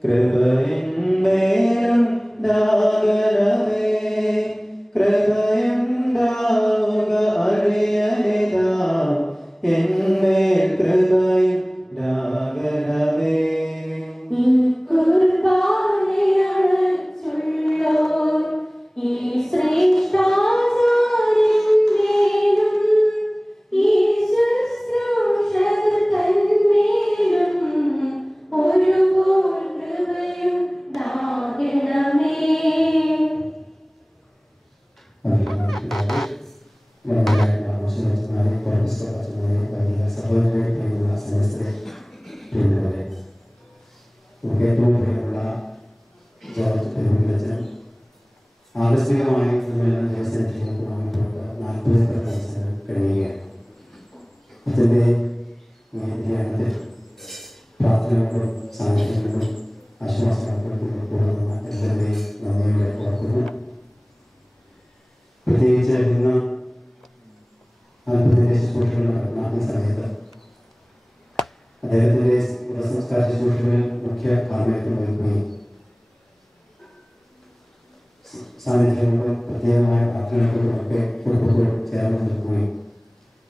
കൃപയിന്മേലുണ്ടാകണമേ. കൃപയുണ്ടാവുക അടിയനിതാ, എന്മേൽ കൃപയുണ്ടാകണമേ. ഈ കുർബാനയണച്ചുള്ളോർ ഈ ശ്രേഷ്ഠാചാര്യന്മേലും ഈ ശുശ്രൂഷകർ തന്മേലും ഒരുപോൽ കൃപയുണ്ടാകണമേ. ആകസ്മികമായി കഴിയുകയാണ്. അതിൻ്റെ ധ്യാനത്തിൽ പ്രാർത്ഥനകളും സാന്നിധ്യങ്ങളും ആശ്വാസങ്ങളും എല്ലാവരെയും നന്ദിയോടെ ഓർക്കുന്നു. പ്രത്യേകിച്ച് ഇന്ന് അത്ഭുതത്തിന്റെ ശുശ്രൂഷകൾ നടക്കുന്ന ഈ സമയത്ത് അദ്ദേഹത്തിന്റെ മൃതസംസ്കാര ശുശ്രൂഷകളിൽ മുഖ്യ കാർമ്മികത്വം വഹിക്കുകയും സാന്നിധ്യങ്ങളും പ്രത്യേകമായ പ്രാർത്ഥനകളും ഒക്കെ കുടുംബത്തോട് ചേർന്ന് നിൽക്കുകയും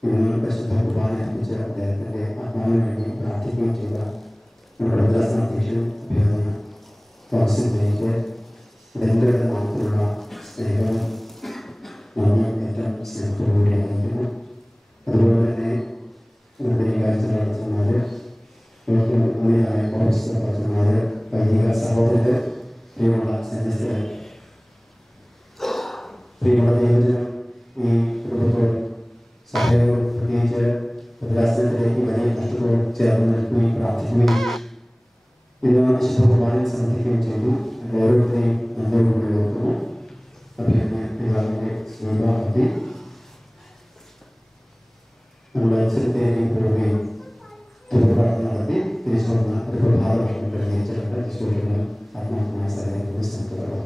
ഇന്ന് പരിശുദ്ധ കുർബാന അർപ്പിച്ച് അദ്ദേഹത്തിന്റെ ആത്മാവിന് വേണ്ടി പ്രാർത്ഥിക്കുകയും ചെയ്ത നമ്മുടെ ഉദാസനാധ്യക്ഷൻ അഭ്യർത്ഥന തോമസിലേക്ക് ഇതിൻ്റെ നാമത്തിലുള്ള സ്നേഹവും നന്ദിയും ഏറ്റവും സ്നേഹത്തോടുകൂടി അറിയിക്കുന്നു. അതുപോലെ തന്നെ നമ്മുടെ ഈ കാഴ്ച നടത്തുന്നത് ഉണ്ണിയായ കോൺഗ്രസ് നടത്തുന്നത് വൈദിക സഹോദരര്, പ്രിയമുള്ള സന്യസ്തരെ, പ്രിയമുള്ള ദൈവജനം, ഈ കുടുംബത്തോട് സഭയോട് പ്രത്യേകിച്ച് ഉദ്രാസനത്തിലേക്ക് വലിയ കഷ്ടത്തോട് ചേർന്ന് നിൽക്കുകയും പ്രാർത്ഥിക്കുകയും ഇന്ന് വിശുദ്ധ കുർബാനയിൽ സമർപ്പിക്കുകയും ചെയ്തു. ഓരോരുത്തരെയും നന്ദിയോടുകൂടി ഓർക്കുന്നു. സ്നേഹാഭക്തി നമ്മുടെ അവസരത്തേക്ക് പോവുകയും തിരുപ്രാർത്ഥന നടത്തി തിരിച്ചു വന്ന ഒരു പ്രഭാത വർഷം പ്രത്യേകിച്ചിട്ടുണ്ട്. വിശ്വസിക്കുന്ന ആത്മാർത്ഥമായ സ്ഥലത്തേക്ക് സ്ഥലത്തുള്ളൂ.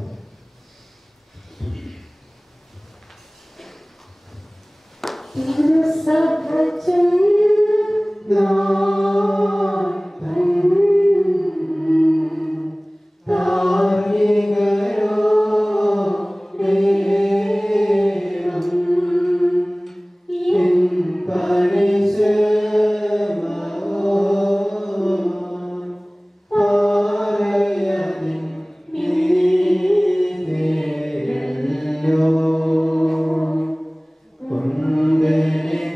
Kundene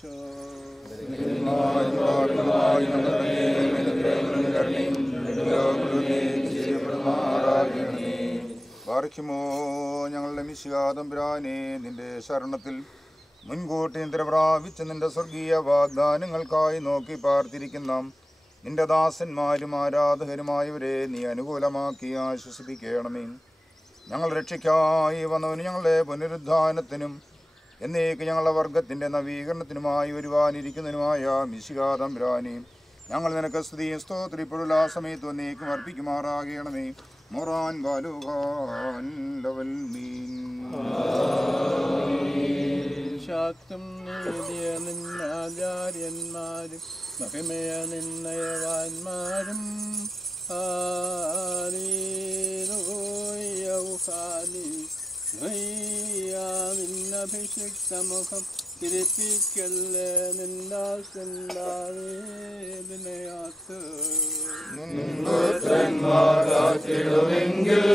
ഈശോ പാർക്കുമോ ഞങ്ങളുടെ മിശിഹാതമ്പുരാനെ നിന്റെ ശരണത്തിൽ മുൻകൂട്ടി നിദ്ര പ്രാപിച്ച നിന്റെ സ്വർഗീയ വാഗ്ദാനങ്ങൾക്കായി നോക്കി പാർത്തിരിക്കുന്ന നിന്റെ ദാസന്മാരും ആരാധകരുമായവരെ നീ അനുകൂലമാക്കി ആശ്വസിപ്പിക്കണമേ. ഞങ്ങൾ രക്ഷയ്ക്കായി വന്നവനും ഞങ്ങളുടെ പുനരുദ്ധാനത്തിനും എന്നേക്ക് ഞങ്ങളുടെ വർഗത്തിൻ്റെ നവീകരണത്തിനുമായി വരുവാനിരിക്കുന്നതിനുമായ മിശിഹാതമ്പുരാനെ ഞങ്ങൾ നിനക്ക് സ്തുതിയും സ്തോത്രം ഇപ്പോഴുള്ള ആ സമയത്ത് എന്നേക്കും അർപ്പിക്കുമാറാകണമേ. മൊറാൻ ബാലുഹാൻ ലവൽ മീൻ ശാക്തം നേടിയ നിന്നാചാര്യന്മാരും മഹിമയ നിന്നയവാന്മാരും നിന്നഭിഷിക്തമുഖം തിരിപ്പിക്കല്ലേ നിന്നാസെന്താവേദിനയാത്ത് പുത്രന്മാർക്കാത്തിടുമെങ്കിൽ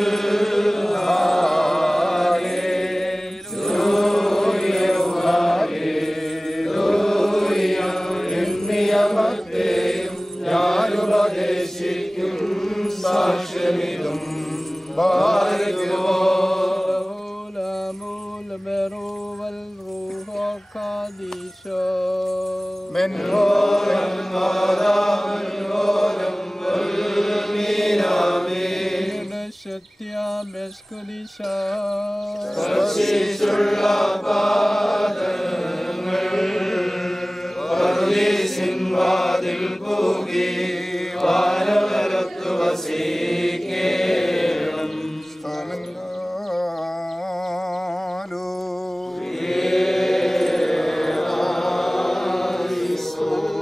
നിയമത്തെയും ഞാനുപദേശിക്കും സാക്ഷ്യമിതും സിംഹാതിൽ പോകി വാനവരത്തു വസിക്കേണം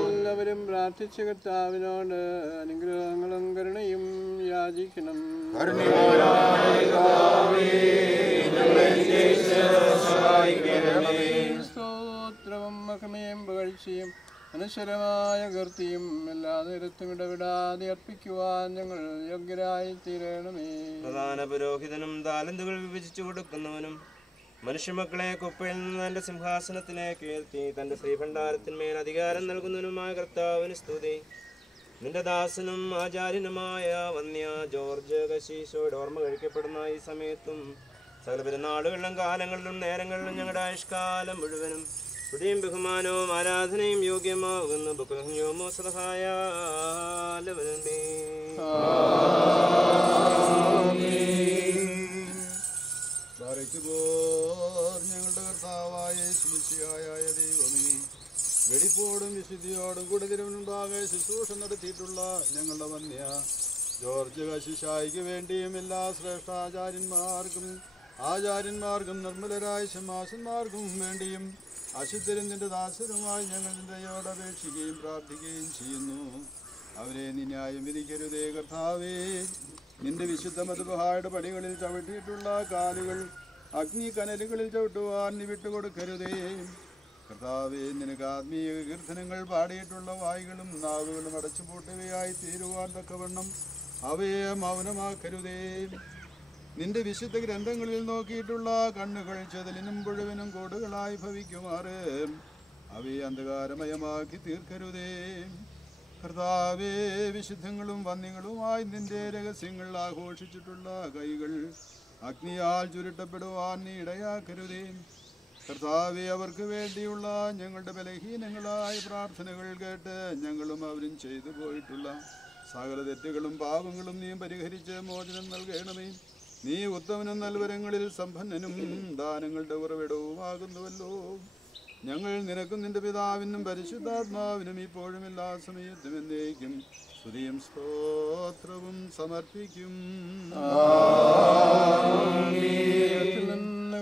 എല്ലാവരും പ്രാർത്ഥിച്ച കർത്താവിനോട് അനുഗ്രഹങ്ങളും കരുണയും യാചിക്കണം. സ്തോത്രവും മഹിമയും പുകഴ്ചയും അനശ്വരമായ കീർത്തിയും എല്ലാ നേരത്തും ഇടവിടാതെ അർപ്പിക്കുവാൻ ഞങ്ങൾ യോഗ്യരായി തീരണമേ. പ്രധാന പുരോഹിതനും താലന്തുകൾ വിഭജിച്ചു കൊടുക്കുന്നവനും മനുഷ്യമക്കളെ കുപ്പയിൽ നിന്ന് തന്റെ സിംഹാസനത്തിലേക്ക് ഉയർത്തി തന്റെ ശ്രീഭണ്ഡാരത്തിന്മേൽ അധികാരം നൽകുന്നതിനുമായ കർത്താവിന് സ്തുതി. നിന്റെ ദാസനും ആചാര്യനുമായ വന്യ ജോർജ് കശീശോയുടെ ഓർമ്മ കഴിക്കപ്പെടുന്ന ഈ സമയത്തും സകല പെരുന്നാളുകളിലും കാലങ്ങളിലും നേരങ്ങളിലും ഞങ്ങളുടെ ആയുഷ്കാലം മുഴുവനും സ്തുതിയും ബഹുമാനവും ആരാധനയും യോഗ്യമാകുന്നു. ബുക്കഹ്യോമോ സഹായ ഞങ്ങളുടെ കർത്താവായ യേശുമിശിഹായായ ദൈവമേ, വെടിപ്പോടും വിശുദ്ധിയോടും കൂടെ തിരുമുൻപാകെ ശുശ്രൂഷ നടത്തിയിട്ടുള്ള ഞങ്ങളുടെ വന്യ ജോർജ് കശിശായിക്ക് വേണ്ടിയും എല്ലാ ശ്രേഷ്ഠാചാര്യന്മാർക്കും നിർമ്മലരായ ശമാശന്മാർക്കും വേണ്ടിയും അശുദ്ധരും നിന്റെ ദാസരുമായി ഞങ്ങൾ നിന്റെയോട് അപേക്ഷിക്കുകയും പ്രാർത്ഥിക്കുകയും ചെയ്യുന്നു. അവരെ നീ ന്യായം വിധിക്കരുതേ കർത്താവേ. നിന്റെ വിശുദ്ധ മധുബഹായുടെ പടികളിൽ ചവിട്ടിയിട്ടുള്ള കാലുകൾ അഗ്നി കനലുകളിൽ ചവിട്ടുവാൻ നീ വിട്ടുകൊടുക്കരുതേ കർത്താവേ. നിനക്ക് ആത്മീയ കീർത്തനങ്ങൾ പാടിയിട്ടുള്ള വായുകളും നാവുകളും അടച്ചുപൂട്ടുകയായി തീരുവാൻ തക്കവണ്ണം അവയെ മൗനമാക്കരുതേ. നിന്റെ വിശുദ്ധ ഗ്രന്ഥങ്ങളിൽ നോക്കിയിട്ടുള്ള കണ്ണുകൾ ചെതലിനും പുഴുവിനും കൂടുകളായി ഭവിക്കുമാറ് അവയെ അന്ധകാരമയമാക്കി തീർക്കരുതേ കർത്താവേ. വിശുദ്ധങ്ങളും വന്യങ്ങളുമായി നിന്റെ രഹസ്യങ്ങൾ ആഘോഷിച്ചിട്ടുള്ള കൈകൾ അഗ്നിയാൽ ചുരുട്ടപ്പെടുവാൻ നീ ഇടയാക്കരുതേ കർത്താവേ. അവർക്ക് വേണ്ടിയുള്ള ഞങ്ങളുടെ ബലഹീനങ്ങളായ പ്രാർത്ഥനകൾ കേട്ട് ഞങ്ങളും അവരും ചെയ്തു പോയിട്ടുള്ള സകല തെറ്റുകളും പാപങ്ങളും നീ പരിഹരിച്ച് മോചനം നൽകണമേ. നീ ഉത്തമനും നൽവരങ്ങളിൽ സമ്പന്നനും ദാനങ്ങളുടെ ഉറവിടവുമാകുന്നുവല്ലോ. ഞങ്ങൾ നിനക്കും നിന്റെ പിതാവിനും പരിശുദ്ധാത്മാവിനും ഇപ്പോഴും എല്ലാ സമയത്തും എന്നേക്കും സ്തുതിയും സ്തോത്രവും സമർപ്പിക്കും.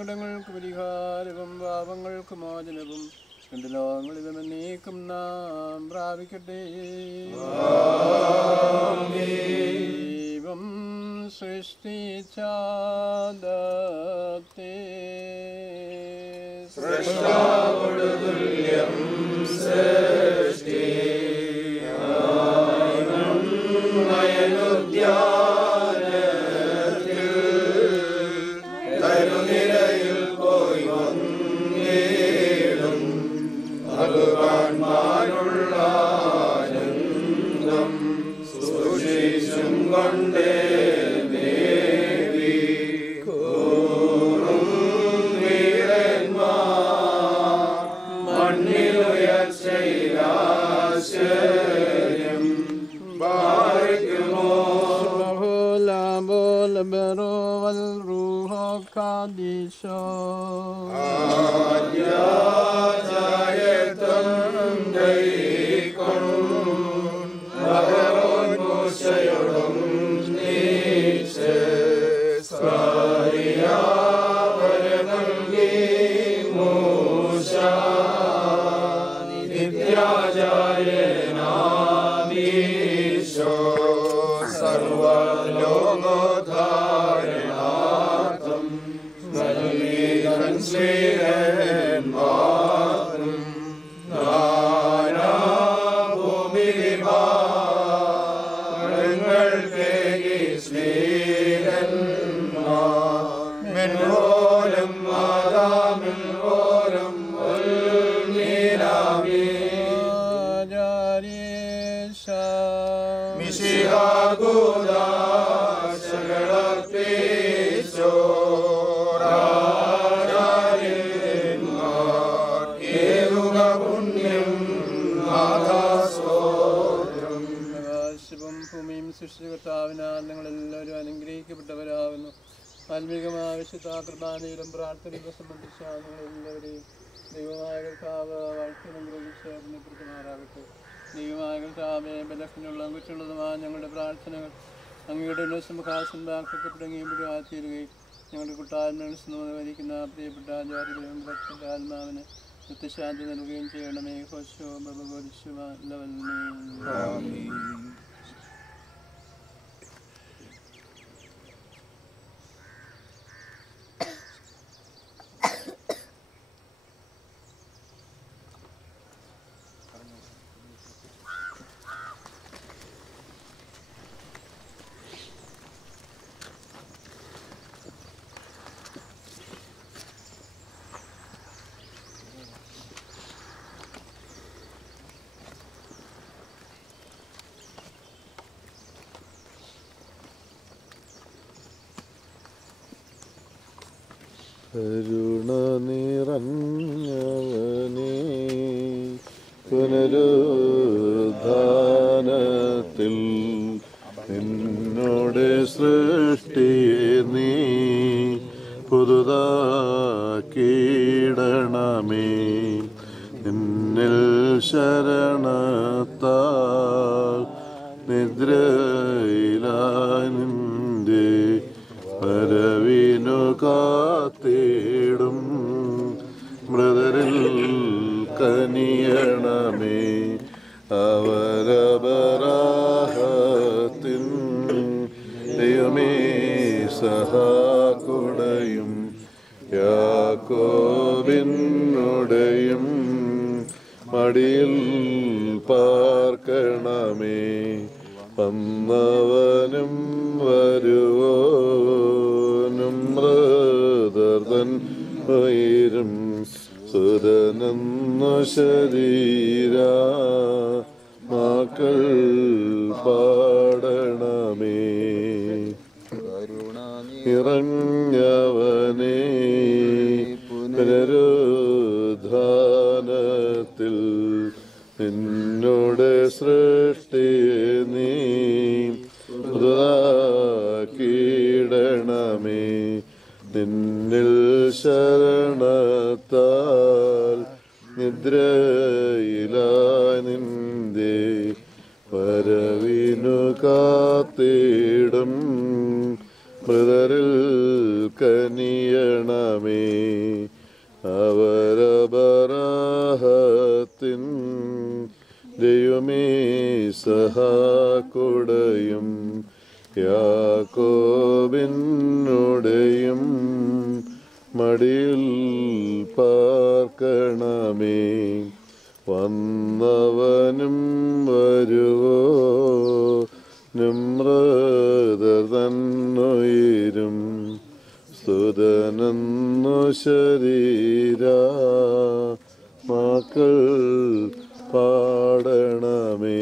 ഇടങ്ങൾക്ക് പരിഹാരവും പാപങ്ങൾക്ക് മോചനവും രണ്ട് ലോകങ്ങളിലും എന്നേക്കും നാം പ്രാപിക്കട്ടെ. ദൈവം സൃഷ്ടിച്ചാദത്തെ സൃഷ്ടാവുതുല്യം സൃഷ്ടി നയനുദ്യാനത്തിൽ തരുനിരയിൽ പോയി വന്നേടും അതുക സൃഷ്ടികർത്താവിനാൽ നിങ്ങളെല്ലാവരും അനുഗ്രഹിക്കപ്പെട്ടവരാകുന്നു. ആത്മീകമായ വിശുദ്ധ കുർബാനയിലും പ്രാർത്ഥനയിലും സംബന്ധിച്ച നിങ്ങളെല്ലാവരെയും ദൈവമായ കർത്താവ് വാഴ്ചനുഗ്രഹിച്ച് പുണ്യപ്പെടുത്തുമാറാകട്ടെ. ദൈവമായ കർത്താവെ ബലത്തിനുള്ള കുറ്റുള്ളതുമായ ഞങ്ങളുടെ പ്രാർത്ഥനകൾ അങ്ങയുടെ ഉന്നതമുഖാസന്താക്കപ്പെടുകയും ആയിത്തീരുകയും ഞങ്ങളുടെ കൂട്ടായ്മ വരിക്കുന്ന പ്രിയപ്പെട്ട ആചാര്യരും ഭക്തന്റെ ആത്മാവിന് നിത്യശാന്തി നൽകുകയും ചെയ്യണമേ. ഹോശോ ബബഗോദിശുവ ലവൽമേ. കരുണ നിറഞ്ഞവനേ, പുനരുദ്ധാനത്തിൽ നിന്നോട് സൃഷ്ടിയെ നീ പുതുതാക്കിയിടണമേ. നിന്നിൽ ശരണത്താൽ നിദ്രയിലായി നിന്റെ വരവിനു കാത്തിടും മൃതരിൽ കനിയണമേ. അവരപരാഹത്തിൻ ദൈവമേ സഹാകുടയും യാക്കോബിനുടയും മടിയിൽ പാർക്കണമേ. വന്നവനും വരുവോനും മൃതർതൻ വൈരും സുരനെന്നു ശരീര മക്കൾ പാടണമേ. ഇറങ്ങവനേ പുനരുദ്ധാനത്തിൽ നിന്നോട് സൃഷ്ടിയെ നീ പുതുതാക്കിയിടണമേ. നിന്നിൽ ശരണത്താൽ നിദ്രയിലായി നിന്റെ വരവിനു കാത്തിടും മൃതരിൽ കനിയണമേ. അവരപരാഹത്തിൻ ദൈവമേ സഹാകുടയും യാക്കോബിനുടയും മടിയിൽ പാർക്കണമേ. വന്നവനും വരുവോനും മൃതർ തന്നുയിരും സ്തുതനെന്നു ശരീര മക്കൾ പാടണമേ.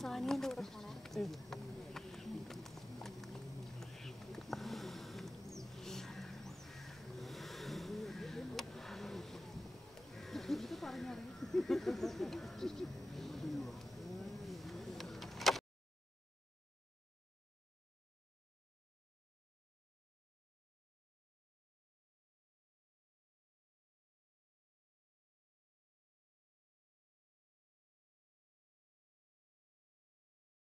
സാനിയുടെ കൂടെ പോണേ.